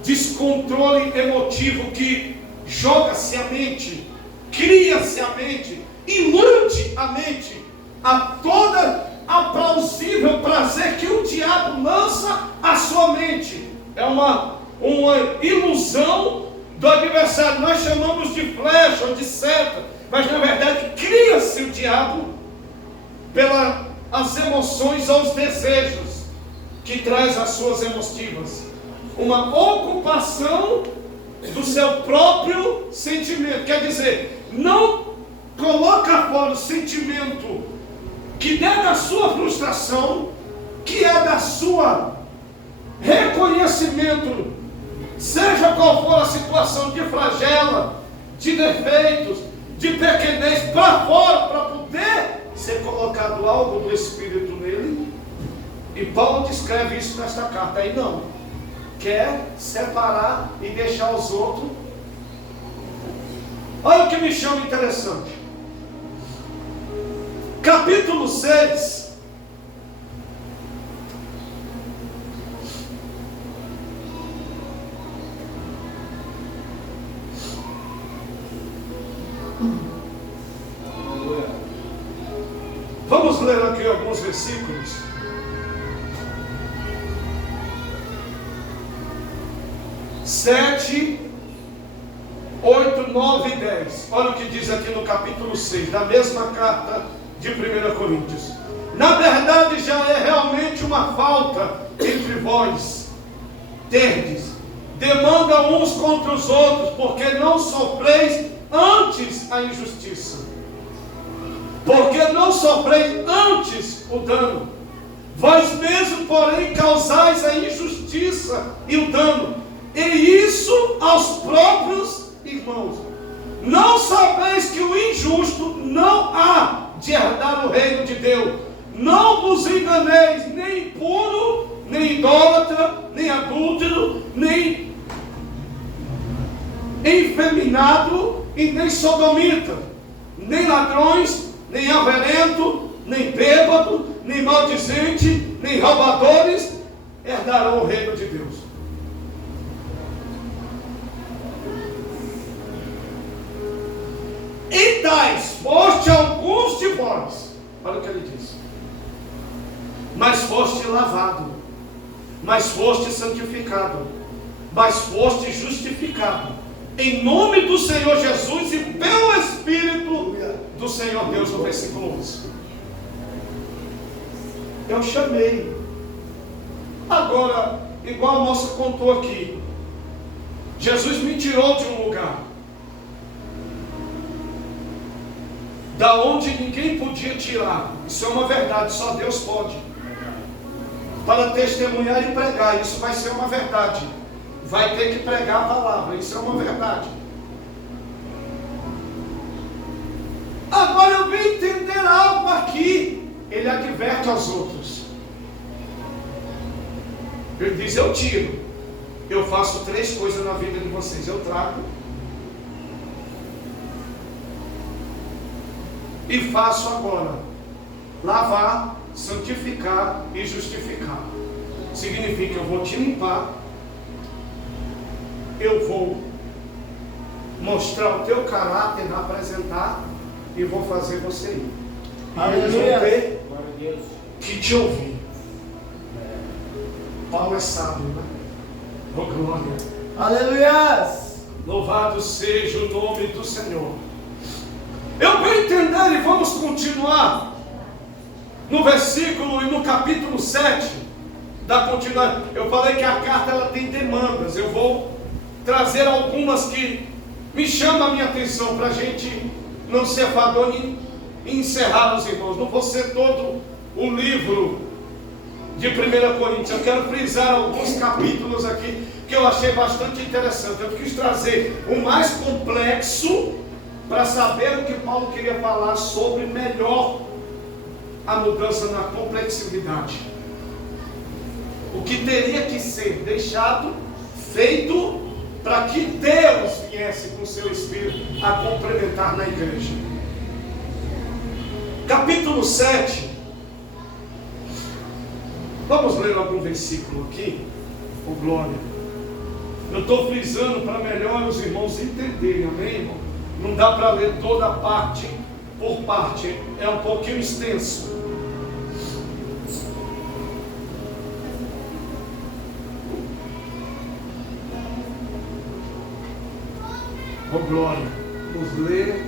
descontrole emotivo, que joga-se a mente, cria-se a mente, ilude a mente a toda aplausível prazer que o diabo lança à sua mente. É uma ilusão do adversário. Nós chamamos de flecha ou de seta, mas na verdade cria-se o diabo pelas emoções ou os desejos que traz as suas emotivas, uma ocupação do seu próprio sentimento. Quer dizer, não coloca fora o sentimento que é da sua frustração, que é da sua reconhecimento, seja qual for a situação de flagela, de defeitos, de pequenez, para fora, para poder ser colocado algo do Espírito nele. E Paulo descreve isso nesta carta. Aí não, quer separar e deixar os outros. Olha o que me chama interessante. Capítulo 6. Vamos ler aqui alguns versículos. 7, 8, 9 e 10. Olha o que diz aqui no capítulo 6, da mesma carta de 1 Coríntios. Na verdade, já é realmente uma falta entre vós. Terdes demanda uns contra os outros, porque não sofreis antes a injustiça. Porque não sofreis antes o dano. Vós mesmos, porém, causais a injustiça e o dano, e isso aos próprios irmãos. Não sabeis que o injusto não há de herdar o reino de Deus? Não vos enganeis, nem impuro, nem idólatra, nem adúltero, nem efeminado, e nem sodomita, nem ladrões, nem avarento, nem bêbado, nem maldizente, nem roubadores herdarão o reino de Deus. E tais foste alguns de vós, olha o que ele diz, mas foste lavado, mas foste santificado, mas foste justificado, em nome do Senhor Jesus e pelo Espírito do Senhor Deus, no versículo 11. Eu chamei. Agora, igual a moça contou aqui, Jesus me tirou de um lugar da onde ninguém podia tirar. Isso é uma verdade, só Deus pode. Para testemunhar e pregar, isso vai ser uma verdade. Vai ter que pregar a palavra, isso é uma verdade. Agora eu vim entender algo aqui. Ele adverte aos outros. Ele diz: eu tiro. Eu faço 3 coisas na vida de vocês. Eu trago, e faço agora: lavar, santificar e justificar. Significa, eu vou te limpar, eu vou mostrar o teu caráter, apresentar, e vou fazer você ir. Aleluia. Vou ter que te ouvir. Paulo é sábio, né? Oh, glória. Aleluia. Louvado seja o nome do Senhor. Eu vou entender e vamos continuar no versículo e no capítulo 7 da continuação. Eu falei que a carta ela tem demandas. Eu vou trazer algumas que me chamam a minha atenção para a gente não ser fador e encerrar os irmãos. Não vou ser todo o livro de 1 Coríntios. Eu quero frisar alguns capítulos aqui que eu achei bastante interessante. Eu quis trazer o mais complexo para saber o que Paulo queria falar sobre melhor a mudança na complexidade. O que teria que ser deixado, feito, para que Deus viesse com o seu Espírito a complementar na igreja. Capítulo 7. Vamos ler algum versículo aqui? Oh, glória. Eu estou frisando para melhor os irmãos entenderem, amém, irmão? Não dá para ler toda a parte por parte, é um pouquinho extenso. Oh, glória. Vamos ler.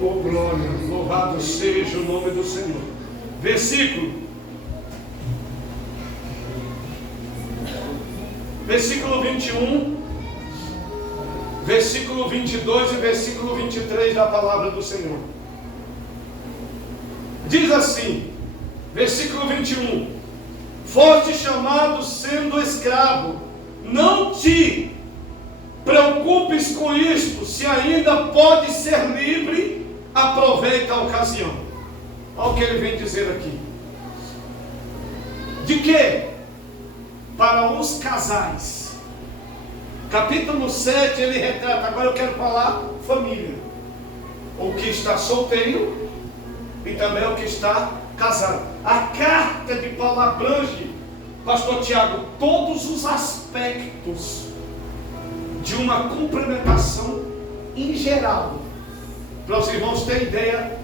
Oh, glória. Louvado seja o nome do Senhor. Versículo 21, versículo 22 e versículo 23 da palavra do Senhor. Diz assim, versículo 21: foste chamado sendo escravo, não te preocupes com isto, se ainda pode ser livre, aproveita a ocasião. Olha o que ele vem dizer aqui. De que? Para os casais. Capítulo 7 ele retrata. Agora eu quero falar família. O que está solteiro e também o que está casado. A carta de Paulo abrange, pastor Tiago, todos os aspectos de uma complementação em geral, para os irmãos terem ideia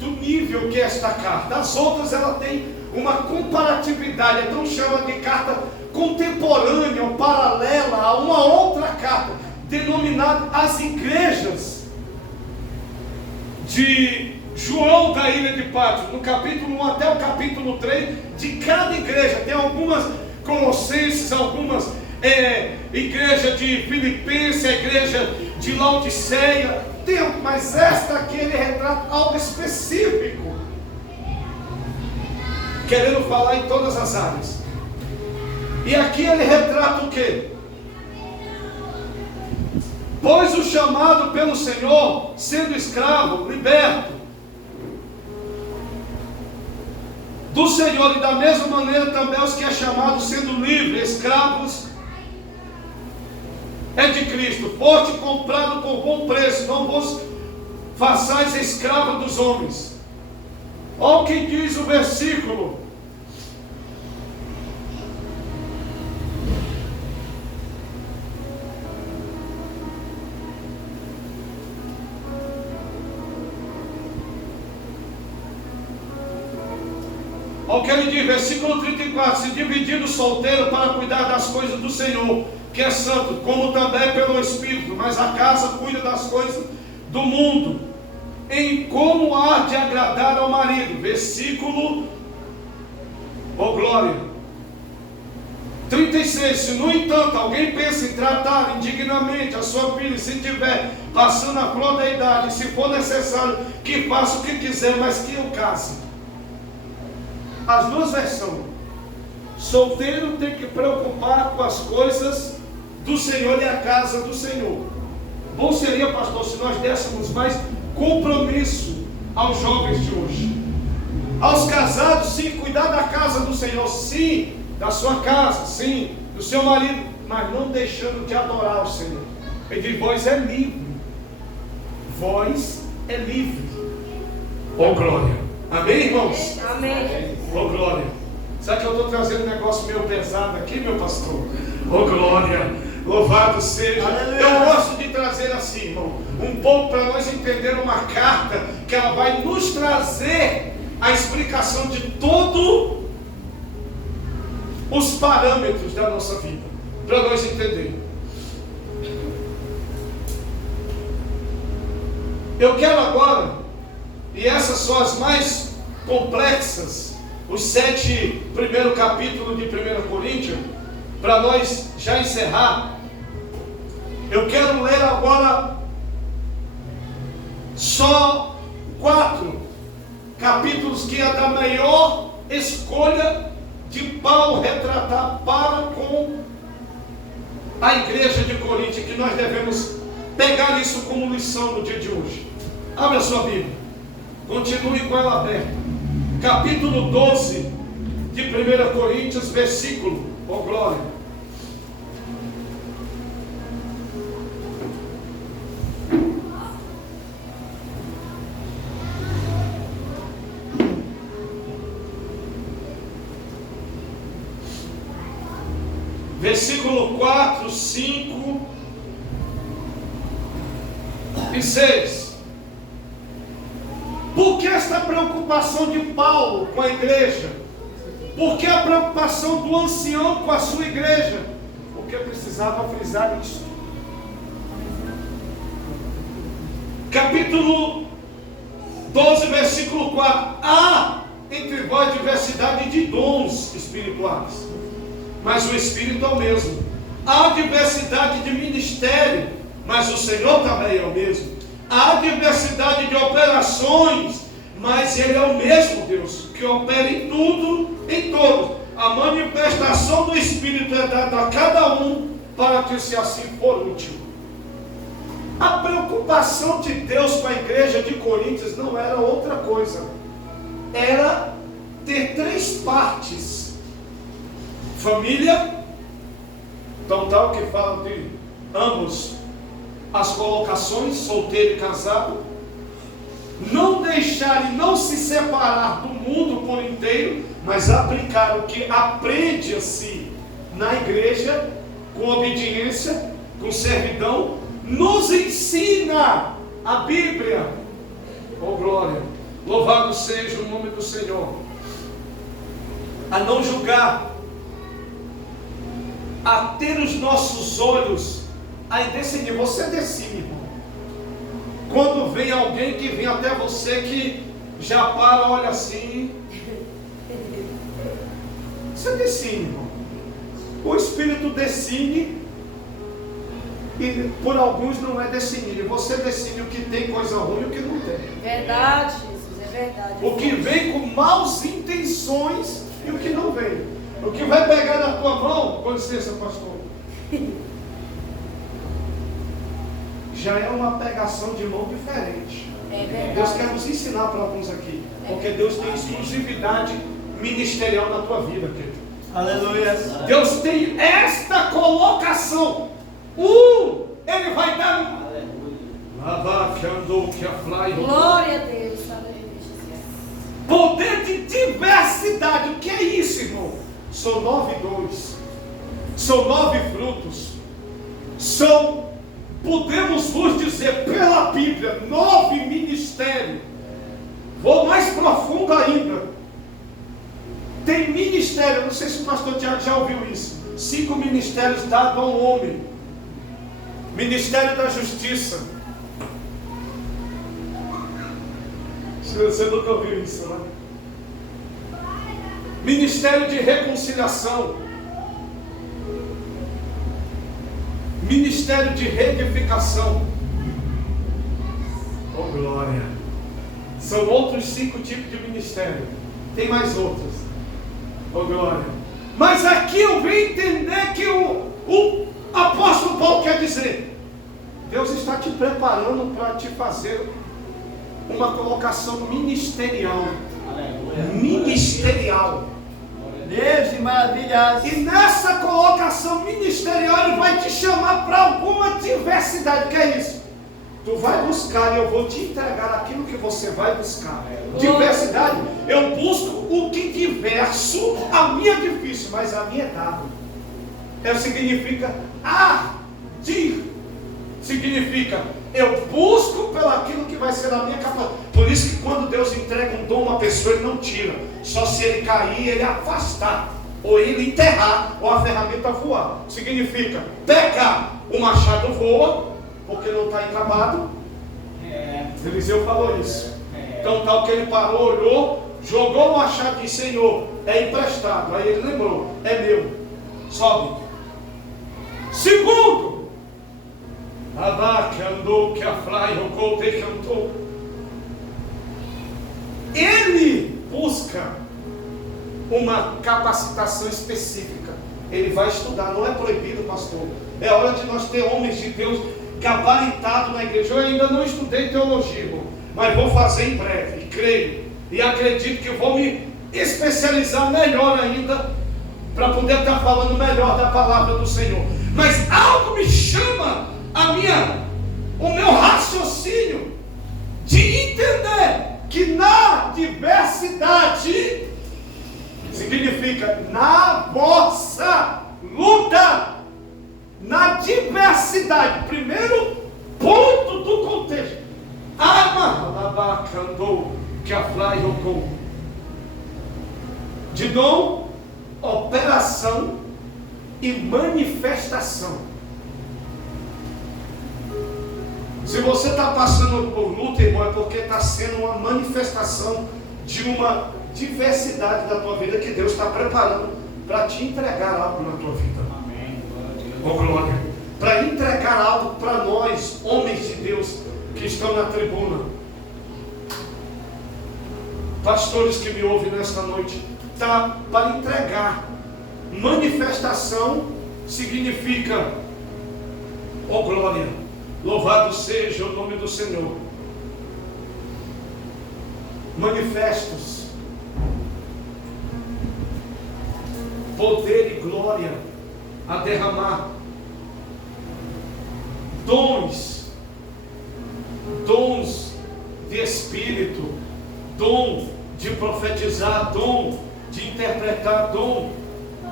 do nível que é esta carta. As outras ela tem uma comparatividade, então chama de carta contemporânea ou paralela a uma outra carta, denominada as igrejas de João da ilha de Patmos, no capítulo 1 até o capítulo 3, de cada igreja. Tem algumas Colossenses, algumas igreja de Filipenses, a igreja de Laodiceia, mas esta aqui ele retrata algo específico, querendo falar em todas as áreas. E aqui ele retrata o quê? Pois o chamado pelo Senhor, sendo escravo, liberto do Senhor, e da mesma maneira também os que é chamado, sendo livre, escravos é de Cristo. Foste comprado por bom preço, não vos façais escravo dos homens. Olha o que diz o versículo. Olha o que ele diz, versículo 34: se dividindo solteiro para cuidar das coisas do Senhor, que é santo, como também pelo Espírito, mas a casa cuida das coisas do mundo, em como há de agradar ao marido. Versículo, glória, 36: se no entanto alguém pensa em tratar indignamente a sua filha, se tiver passando a flor da idade, se for necessário que faça o que quiser, mas que eu case. As duas versões. Solteiro tem que preocupar com as coisas do Senhor e a casa do Senhor. Bom seria, pastor, se nós dessemos mais compromisso aos jovens de hoje. Aos casados, sim, cuidar da casa do Senhor, sim, da sua casa, sim, do seu marido, mas não deixando de adorar o Senhor. Ele diz, voz é livre. Voz é livre. Oh glória. Amém, irmãos? Amém. Oh glória. Sabe que eu estou trazendo um negócio meio pesado aqui, meu pastor? Oh glória. Louvado seja. Aleluia. Eu gosto de trazer assim, irmão, um pouco para nós entender uma carta que ela vai nos trazer a explicação de todos os parâmetros da nossa vida, para nós entendermos. Eu quero agora, e essas são as mais complexas, os 7 primeiros capítulos de 1 Coríntios, para nós já encerrar. Eu quero ler agora só 4 capítulos que é da maior escolha de Paulo retratar para com a igreja de Corinto, que nós devemos pegar isso como lição no dia de hoje. Abra a sua Bíblia, continue com ela aberta. Capítulo 12 de 1 Coríntios, versículo, oh glória, versículo 4, 5 e 6. Por que esta preocupação de Paulo com a igreja? Por que a preocupação do ancião com a sua igreja? Porque precisava frisar isso. Capítulo 12, versículo 4. Há entre vós diversidade de dons espirituais, mas o Espírito é o mesmo. Há diversidade de ministério, mas o Senhor também é o mesmo. Há diversidade de operações, mas Ele é o mesmo Deus, que opera em tudo, em todos. A manifestação do Espírito é dada a cada um, para que se assim for útil. A preocupação de Deus com a igreja de Coríntios não era outra coisa. Era ter 3 partes. Família, então tal que fala de ambos as colocações, solteiro e casado. Não deixar e não se separar do mundo por inteiro, mas aplicar o que aprende-se na igreja, com obediência, com servidão. Nos ensina a Bíblia, oh glória, Louvado seja o nome do Senhor. A não julgar, a ter os nossos olhos a decidir. Você decide, irmão. Quando vem alguém que vem até você que já para, olha assim, você decide, irmão. O Espírito decide, e por alguns não é decidir. Você decide o que tem coisa ruim e o que não tem. Verdade, Jesus, é verdade. O que vem com maus intenções e o que não vem. O que vai pegar na tua mão, com licença, pastor, já é uma pegação de mão diferente. É verdade. Deus quer nos ensinar para alguns aqui, porque Deus tem exclusividade ministerial na tua vida, querido. Aleluia. Deus tem esta colocação. Ele vai dar. Glória a Deus. Aleluia, Jesus. Poder de diversidade. O que é isso, irmão? São 9 dons. São 9 frutos. Podemos vos dizer pela Bíblia, 9 ministérios. Vou mais profundo ainda. Tem ministério, não sei se o pastor Tiago já ouviu isso. 5 ministérios dados ao homem. Ministério da Justiça. Você nunca ouviu isso, né? Ministério de Reconciliação. Ministério de Reedificação. Oh glória. São outros 5 tipos de ministério. Tem mais outros. Oh glória. Mas aqui eu vim entender que o apóstolo Paulo quer dizer: Deus está te preparando para te fazer uma colocação ministerial. Aleluia. Ministerial. Deus de maravilhas. E nessa colocação ministerial Ele vai te chamar para alguma diversidade. O que é isso? Tu vai buscar e eu vou te entregar aquilo que você vai buscar. Diversidade, eu busco o que diverso, a minha é difícil, mas a minha é dado. Significa agir. Significa, eu busco pelo aquilo que vai ser a minha capacidade. Por isso que quando Deus entrega um dom a uma pessoa, Ele não tira. Só se ele cair, ele afastar. Ou ele enterrar, ou a ferramenta voar. Significa, pegar, o machado voa, porque não está acabado. Eliseu falou isso. Então tal que ele parou, olhou, jogou o machado e disse: Senhor, é emprestado. Aí ele lembrou: é meu, sobe. Segundo, ele busca uma capacitação específica. Ele vai estudar, não é proibido, pastor. É hora de nós ter homens de Deus gabaritados na igreja. Eu ainda não estudei teologia, irmão, mas vou fazer em breve, e creio, e acredito que vou me especializar melhor ainda, para poder estar falando melhor da palavra do Senhor. Mas algo me chama o meu raciocínio de entender que na diversidade significa na vossa luta, na diversidade. Primeiro ponto do contexto: de dom, operação e manifestação. Se você está passando por luta, irmão, é porque está sendo uma manifestação de uma diversidade da tua vida que Deus está preparando para te entregar algo na tua vida. Amém. Oh, glória. Para entregar algo para nós, homens de Deus, que estão na tribuna. Pastores que me ouvem nesta noite, está para entregar. Manifestação significa, oh glória, louvado seja o nome do Senhor. Manifestos, poder e glória a derramar. Dons de espírito, dom de profetizar, dom de interpretar, dom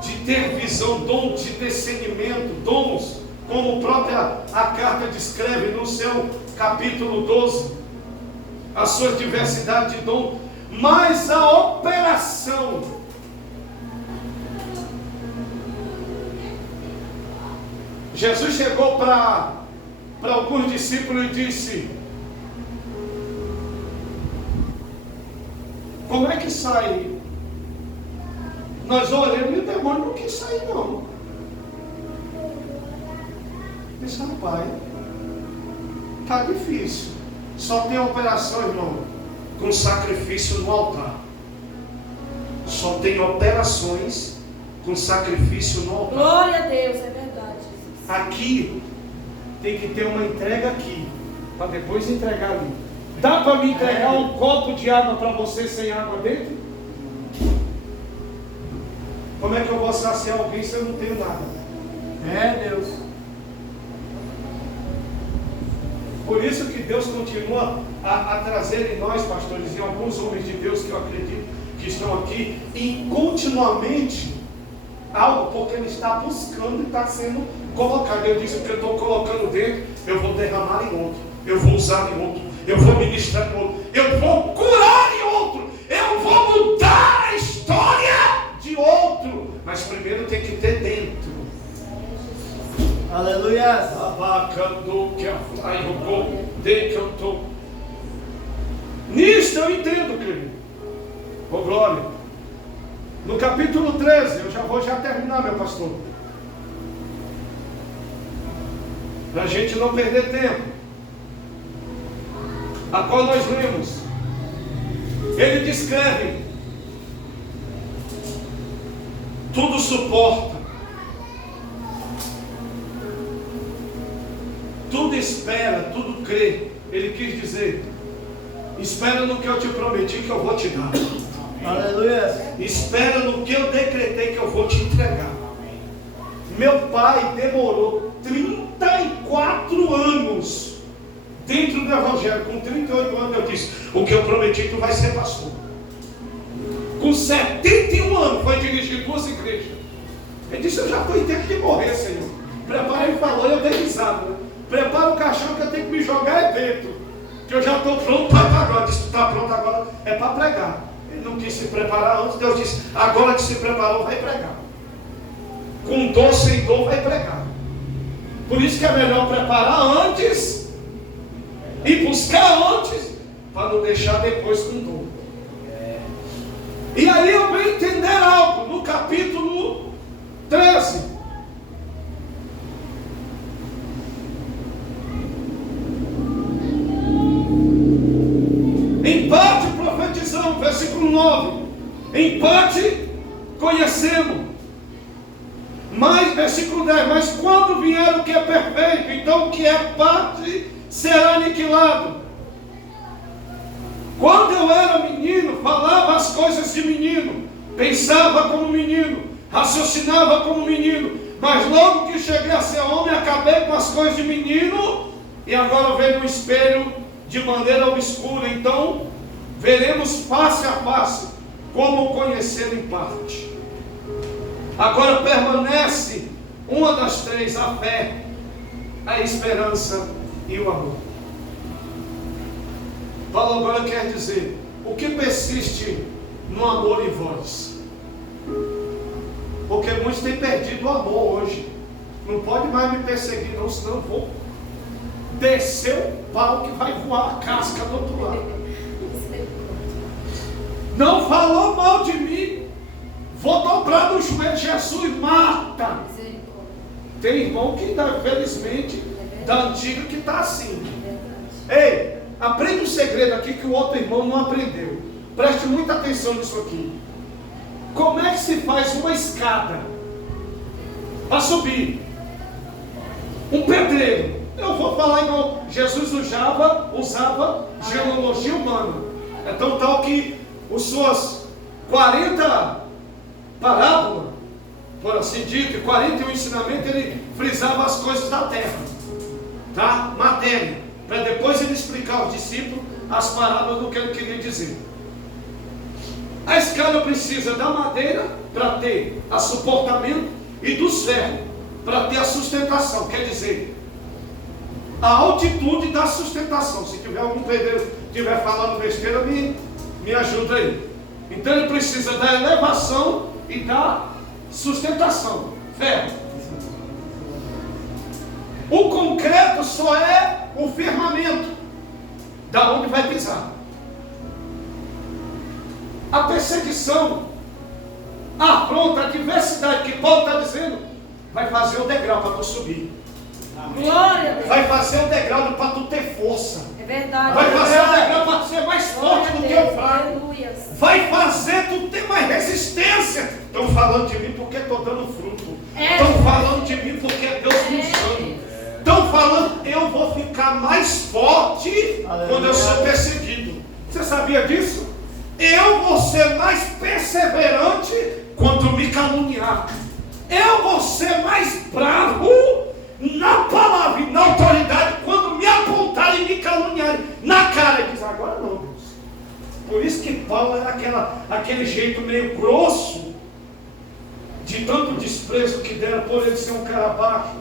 de ter visão, dom de discernimento, dons, como a própria carta descreve no seu capítulo 12, a sua diversidade de dom, mas a operação. Jesus chegou para alguns discípulos e disse: como é que sai? Nós oramos e o demônio não quis sair, não. Disse: rapaz, está difícil. Só tem operação, irmão, com sacrifício no altar. Só tem operações com sacrifício no altar. Glória a Deus, é verdade, Jesus. Aqui tem que ter uma entrega aqui, para depois entregar ali. Dá para me entregar um copo de água para você sem água dentro? Como é que eu vou saciar alguém se eu não tenho nada? É, Deus. Por isso que Deus continua a trazer em nós, pastores, e alguns homens de Deus que eu acredito que estão aqui, e continuamente algo, porque Ele está buscando e está sendo colocado. Eu disse: o que eu estou colocando dentro, eu vou derramar em outro, eu vou usar em outro, eu vou ministrar em outro, eu vou curar em outro, eu vou mudar a história de outro. Mas primeiro tem que ter dentro. Aleluia. Nisto eu entendo, querido. Ô glória. No capítulo 13, eu já vou terminar, meu pastor, para a gente não perder tempo, a qual nós lemos. Ele descreve: tudo suporta, tudo espera, tudo crê. Ele quis dizer: espera no que eu te prometi que eu vou te dar. Aleluia. Espera no que eu decretei que eu vou te entregar. Meu pai demorou 34 anos dentro do Evangelho. Com 38 anos eu disse: o que eu prometi, tu vai ser pastor. Com 71 anos foi dirigir 2 igrejas. Ele disse: eu já estou em tempo de morrer, Senhor. Prepara, ele falou, eu dei risada, né? Prepara o caixão que eu tenho que me jogar dentro, que eu já estou pronto para agora. Disse: tu está pronto agora, é para pregar. Ele não quis se preparar antes. Deus disse: agora que se preparou, vai pregar. Com dor, sem dor, vai pregar. Por isso que é melhor preparar antes e buscar antes, para não deixar depois com dor. E aí eu venho entender algo no capítulo 13. Em parte profetizamos, versículo 9. Em parte conhecemos. Mas, versículo 10, mas quando vier o que é perfeito, então o que é parte será aniquilado. Quando eu era menino, falava as coisas de menino, pensava como menino, raciocinava como menino, mas logo que cheguei a ser homem, acabei com as coisas de menino, e agora vejo no espelho de maneira obscura. Então veremos face a face, como conhecer em parte. Agora permanece uma das três: a fé, a esperança e o amor. Paulo agora quer dizer: o que persiste no amor em vós? Porque muitos têm perdido o amor hoje. Não pode mais me perseguir não, senão eu vou descer o pau que vai voar a casca do outro lado. Não falou mal de mim, vou dobrar no joelho: Jesus, mata. Tem irmão que infelizmente da antiga que está assim. Ei, aprende um segredo aqui que o outro irmão não aprendeu. Preste muita atenção nisso aqui. Como é que se faz uma escada para subir? Um pedreiro. Eu vou falar igual Jesus usava genealogia humana. É tão tal que as suas 40 parábolas, por assim dizer, 41 ensinamentos, ele frisava as coisas da terra, tá? Matéria, para depois ele explicar aos discípulos as parábolas do que ele queria dizer. A escada precisa da madeira para ter a suportamento e dos ferros para ter a sustentação. Quer dizer, a altitude da sustentação. Se tiver algum pedreiro estiver falando besteira, me ajuda aí. Então ele precisa da elevação e da sustentação. Fé. O concreto só é o firmamento da onde vai pisar. A perseguição, a afronta, a diversidade que Paulo está dizendo, vai fazer o degrau para tu subir. Glória a Deus. Vai fazer o degrau para tu ter força. É verdade. Vai fazer o degrau para tu ser mais forte do que o fraco. Aleluia. Vai fazer tu ter mais resistência. Estão falando de mim porque estou dando fruto. Estão falando de mim porque é Deus me usando. Estão falando, eu vou ficar mais forte quando eu sou perseguido. Você sabia disso? Eu vou ser mais perseverante quando me caluniar. Eu vou ser mais bravo na palavra e na autoridade quando me apontarem e me caluniarem na cara. E diz, agora não, Deus. Por isso que Paulo era aquele jeito meio grosso, de tanto desprezo que deram por ele ser um cara baixo,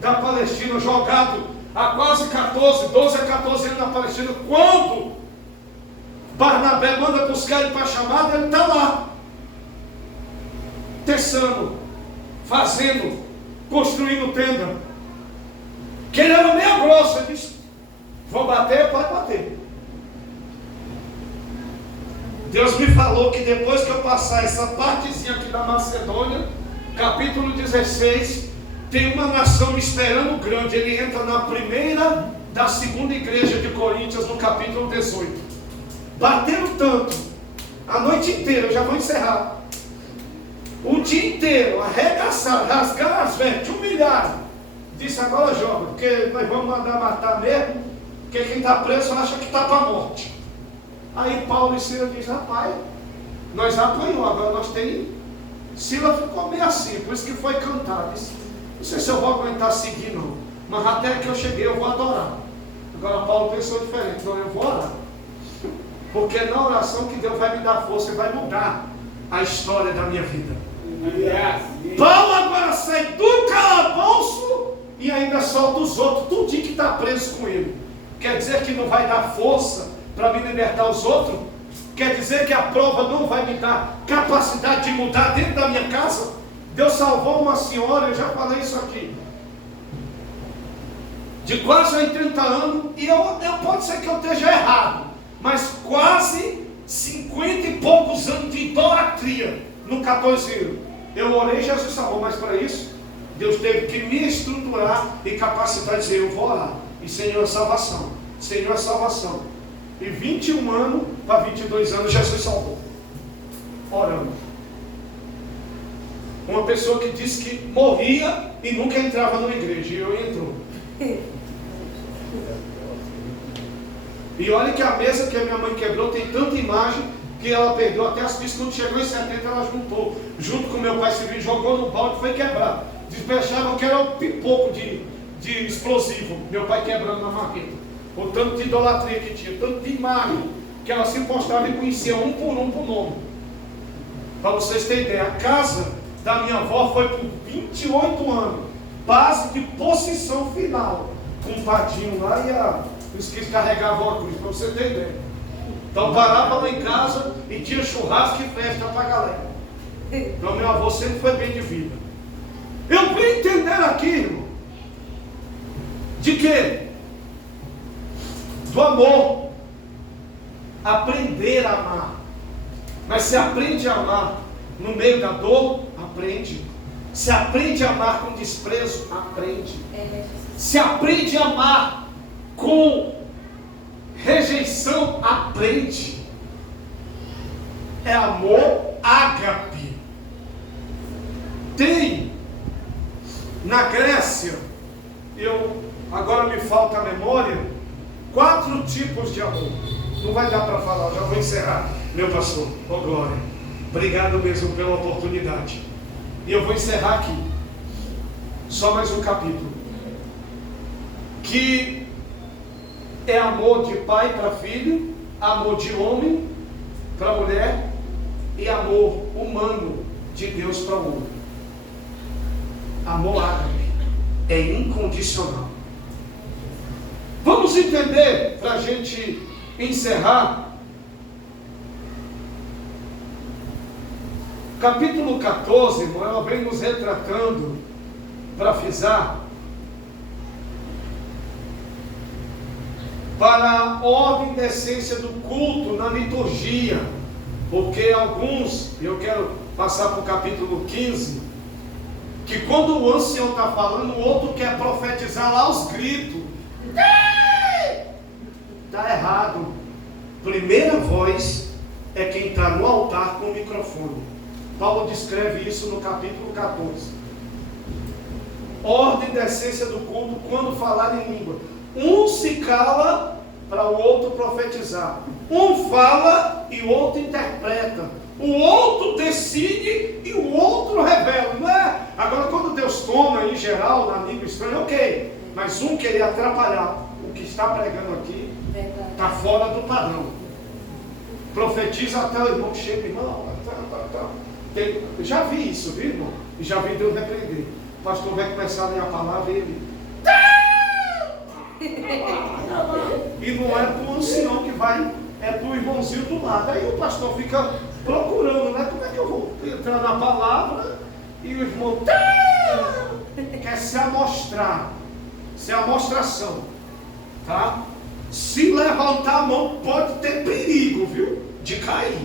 da Palestina, jogado há quase 12 a 14 anos na Palestina. Quando Barnabé manda buscar ele para a chamada, ele está lá, tecendo, fazendo, construindo tenda. Que ele era meio grosso, ele disse, vou bater, pode bater. Deus me falou que depois que eu passar essa partezinha aqui da Macedônia, capítulo 16, tem uma nação me esperando grande. Ele entra na primeira da segunda igreja de Coríntios, no capítulo 18. Bateram tanto, a noite inteira, eu já vou encerrar. O dia inteiro, arregaçaram, rasgaram as vestes, humilharam. Disse, agora joga, porque nós vamos mandar matar mesmo, porque quem está preso acha que está para a morte. Aí Paulo e Silas dizem, rapaz, nós apanhou, agora nós temos. Silas ficou meio assim, por isso que foi cantar. Disse, não sei se eu vou aguentar seguir não, mas até que eu cheguei eu vou adorar. Agora Paulo pensou diferente, não, eu vou orar. Porque é na oração que Deus vai me dar força e vai mudar a história da minha vida. Paulo agora sai do calabouço e ainda solta os outros, tudinho que está preso com ele. Quer dizer que não vai dar força para me libertar os outros? Quer dizer que a prova não vai me dar capacidade de mudar dentro da minha casa? Deus salvou uma senhora, eu já falei isso aqui, de quase 80 anos, e eu pode ser que eu esteja errado, mas quase 50 e poucos anos de idolatria no 14. Eu orei, Jesus salvou, mas para isso Deus teve que me estruturar e capacitar de dizer, eu vou orar, e Senhor é salvação, Senhor é salvação. E 21 anos para 22 anos Jesus salvou, orando. Uma pessoa que disse que morria e nunca entrava numa igreja, e eu entrou. E olha que a mesa que a minha mãe quebrou tem tanta imagem que ela perdeu até as pistas. Quando chegou em 70 ela junto com meu pai civil, jogou no balde e foi quebrar. Despechavam que era um pipoco de explosivo, meu pai quebrando na marreta. O tanto de idolatria que tinha, tanto de imagem, que ela se postava e conhecia um por nome. Para vocês terem ideia, a casa da minha avó foi por 28 anos, base de posição final, com um padinho lá e eu esqueci de carregar a avó cruz, para você ter ideia. Então parava lá em casa e tinha churrasco e festa para a galera. Então meu avô sempre foi bem de vida. Eu vim entender aqui, irmão, de quê? Do amor. Aprender a amar. Mas se aprende a amar no meio da dor, aprende. Se aprende a amar com desprezo, aprende. Se aprende a amar com rejeição, aprende. É amor ágape. Tem na Grécia, agora me falta a memória, 4 tipos de amor. Não vai dar para falar, já vou encerrar, meu pastor. Oh glória, obrigado mesmo pela oportunidade. E eu vou encerrar aqui, só mais um capítulo, que é amor de pai para filho, amor de homem para mulher e amor humano de Deus para o homem. Amor ágape é incondicional. Vamos entender, para a gente encerrar, capítulo 14, irmão, ela vem nos retratando, para frisar, para a ordem e essência do culto na liturgia, porque alguns, eu quero passar para o capítulo 15, que quando o ancião está falando, o outro quer profetizar lá aos gritos. Está errado. Primeira voz é quem está no altar com o microfone. Paulo descreve isso no capítulo 14. Ordem da essência do culto quando falar em língua. Um se cala para o outro profetizar. Um fala e o outro interpreta. O outro decide e o outro revela. Não é? Agora, quando Deus toma em geral na língua estranha, ok. Mas um querer atrapalhar o que está pregando aqui está fora do padrão. Profetiza até o irmão chega, irmão. Já vi isso, viu, irmão? E já vi Deus repreender. O pastor vai começar a ler a palavra e ele. E não é para o ancião que vai, é para o irmãozinho do lado. Aí o pastor fica procurando, né? Como é que eu vou entrar na palavra e o irmão quer se amostrar, se é amostração, tá? Se levantar a mão pode ter perigo, viu? De cair.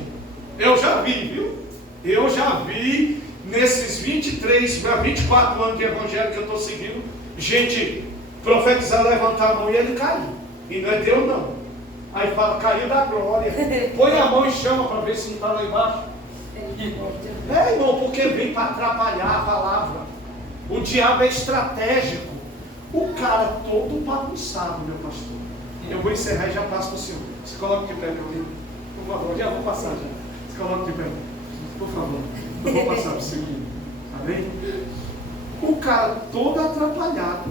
Eu já vi, viu? Eu já vi nesses 24 anos de evangelho que eu estou seguindo, gente profetizar, levantar a mão e ele cair. E não é Deus não. Aí fala, caiu da glória. Põe a mão e chama para ver se não está lá embaixo. É, irmão, porque vem para atrapalhar a palavra. O diabo é estratégico. O cara todo bagunçado, meu pastor. Eu vou encerrar e já passo para o senhor. Se coloca de pé, meu amigo. Por favor, já vou passar já. Se coloca de pé. Por favor. Eu vou passar para o senhor. Amém? O cara todo atrapalhado.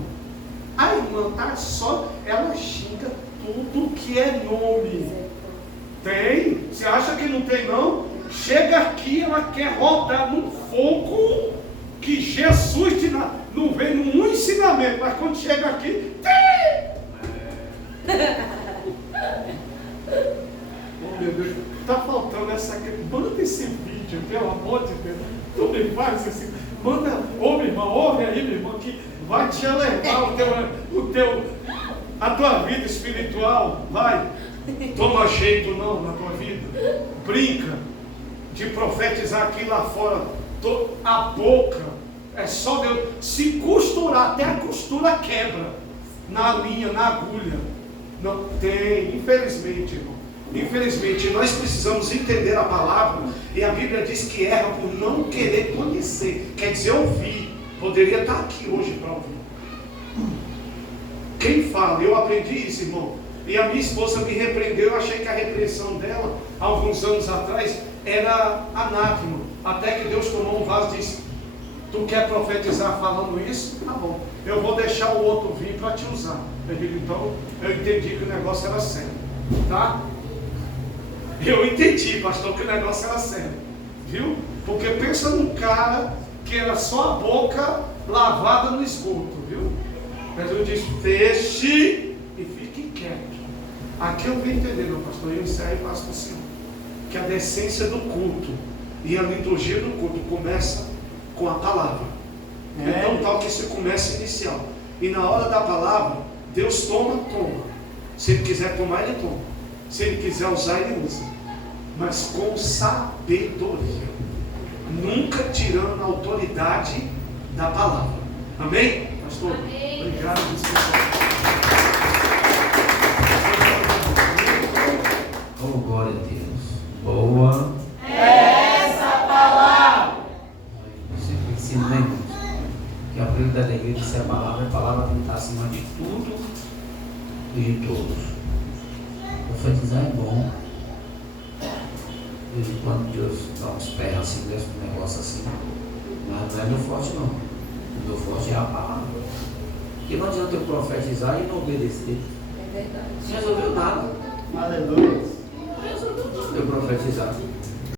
A irmã tá só, ela xinga tudo que é nome. Tem? Você acha que não tem não? Chega aqui, ela quer rodar num fogo que Jesus não vem num ensinamento, mas quando chega aqui, tem! Oh meu Deus, tá faltando essa. Manda esse vídeo, pelo amor de Deus. Tu me faz assim. Manda, ô meu irmão, ouve aí, meu irmão, que vai te elevar a tua vida espiritual. Vai, toma jeito não na tua vida. Brinca de profetizar aqui lá fora. A boca é só Deus. Se costurar, até a costura quebra na linha, na agulha. Não tem, infelizmente, irmão. Infelizmente, nós precisamos entender a palavra. E a Bíblia diz que erra por não querer conhecer. Quer dizer, ouvir. Poderia estar aqui hoje para ouvir. Quem fala? Eu aprendi isso, irmão. E a minha esposa me repreendeu. Eu achei que a repreensão dela, há alguns anos atrás, era anátema. Até que Deus tomou um vaso e disse: tu quer profetizar falando isso? Tá bom. Eu vou deixar o outro vir para te usar. Eu digo, então, eu entendi que o negócio era sério. Tá? Eu entendi, pastor, que o negócio era sério. Viu? Porque pensa num cara que era só a boca lavada no esgoto, viu? Jesus diz, feche e fique quieto. Aqui eu vim entender, meu pastor, eu encerro e passo para o Senhor. Que a decência do culto e a liturgia do culto começa com a palavra. Então tal que isso começa inicial. E na hora da palavra, Deus toma. Se Ele quiser tomar, Ele toma. Se Ele quiser usar, Ele usa. Mas com sabedoria. Nunca tirando a autoridade da palavra. Amém? Pastor? Amém. Obrigado, pessoal. Oh, glória a Deus. Boa. Essa palavra. Eu sempre ensino, né, irmãos? Que a prioridade da igreja é ser a palavra que está acima de tudo e de todos. Profetizar é bom. De vez em quando Deus dá uns pés assim, desse um negócio assim. Mas não é meu forte não. O meu forte é a palavra. Porque não adianta eu profetizar e não obedecer. É verdade. Não resolveu nada. Aleluia. Não resolveu nada eu profetizar.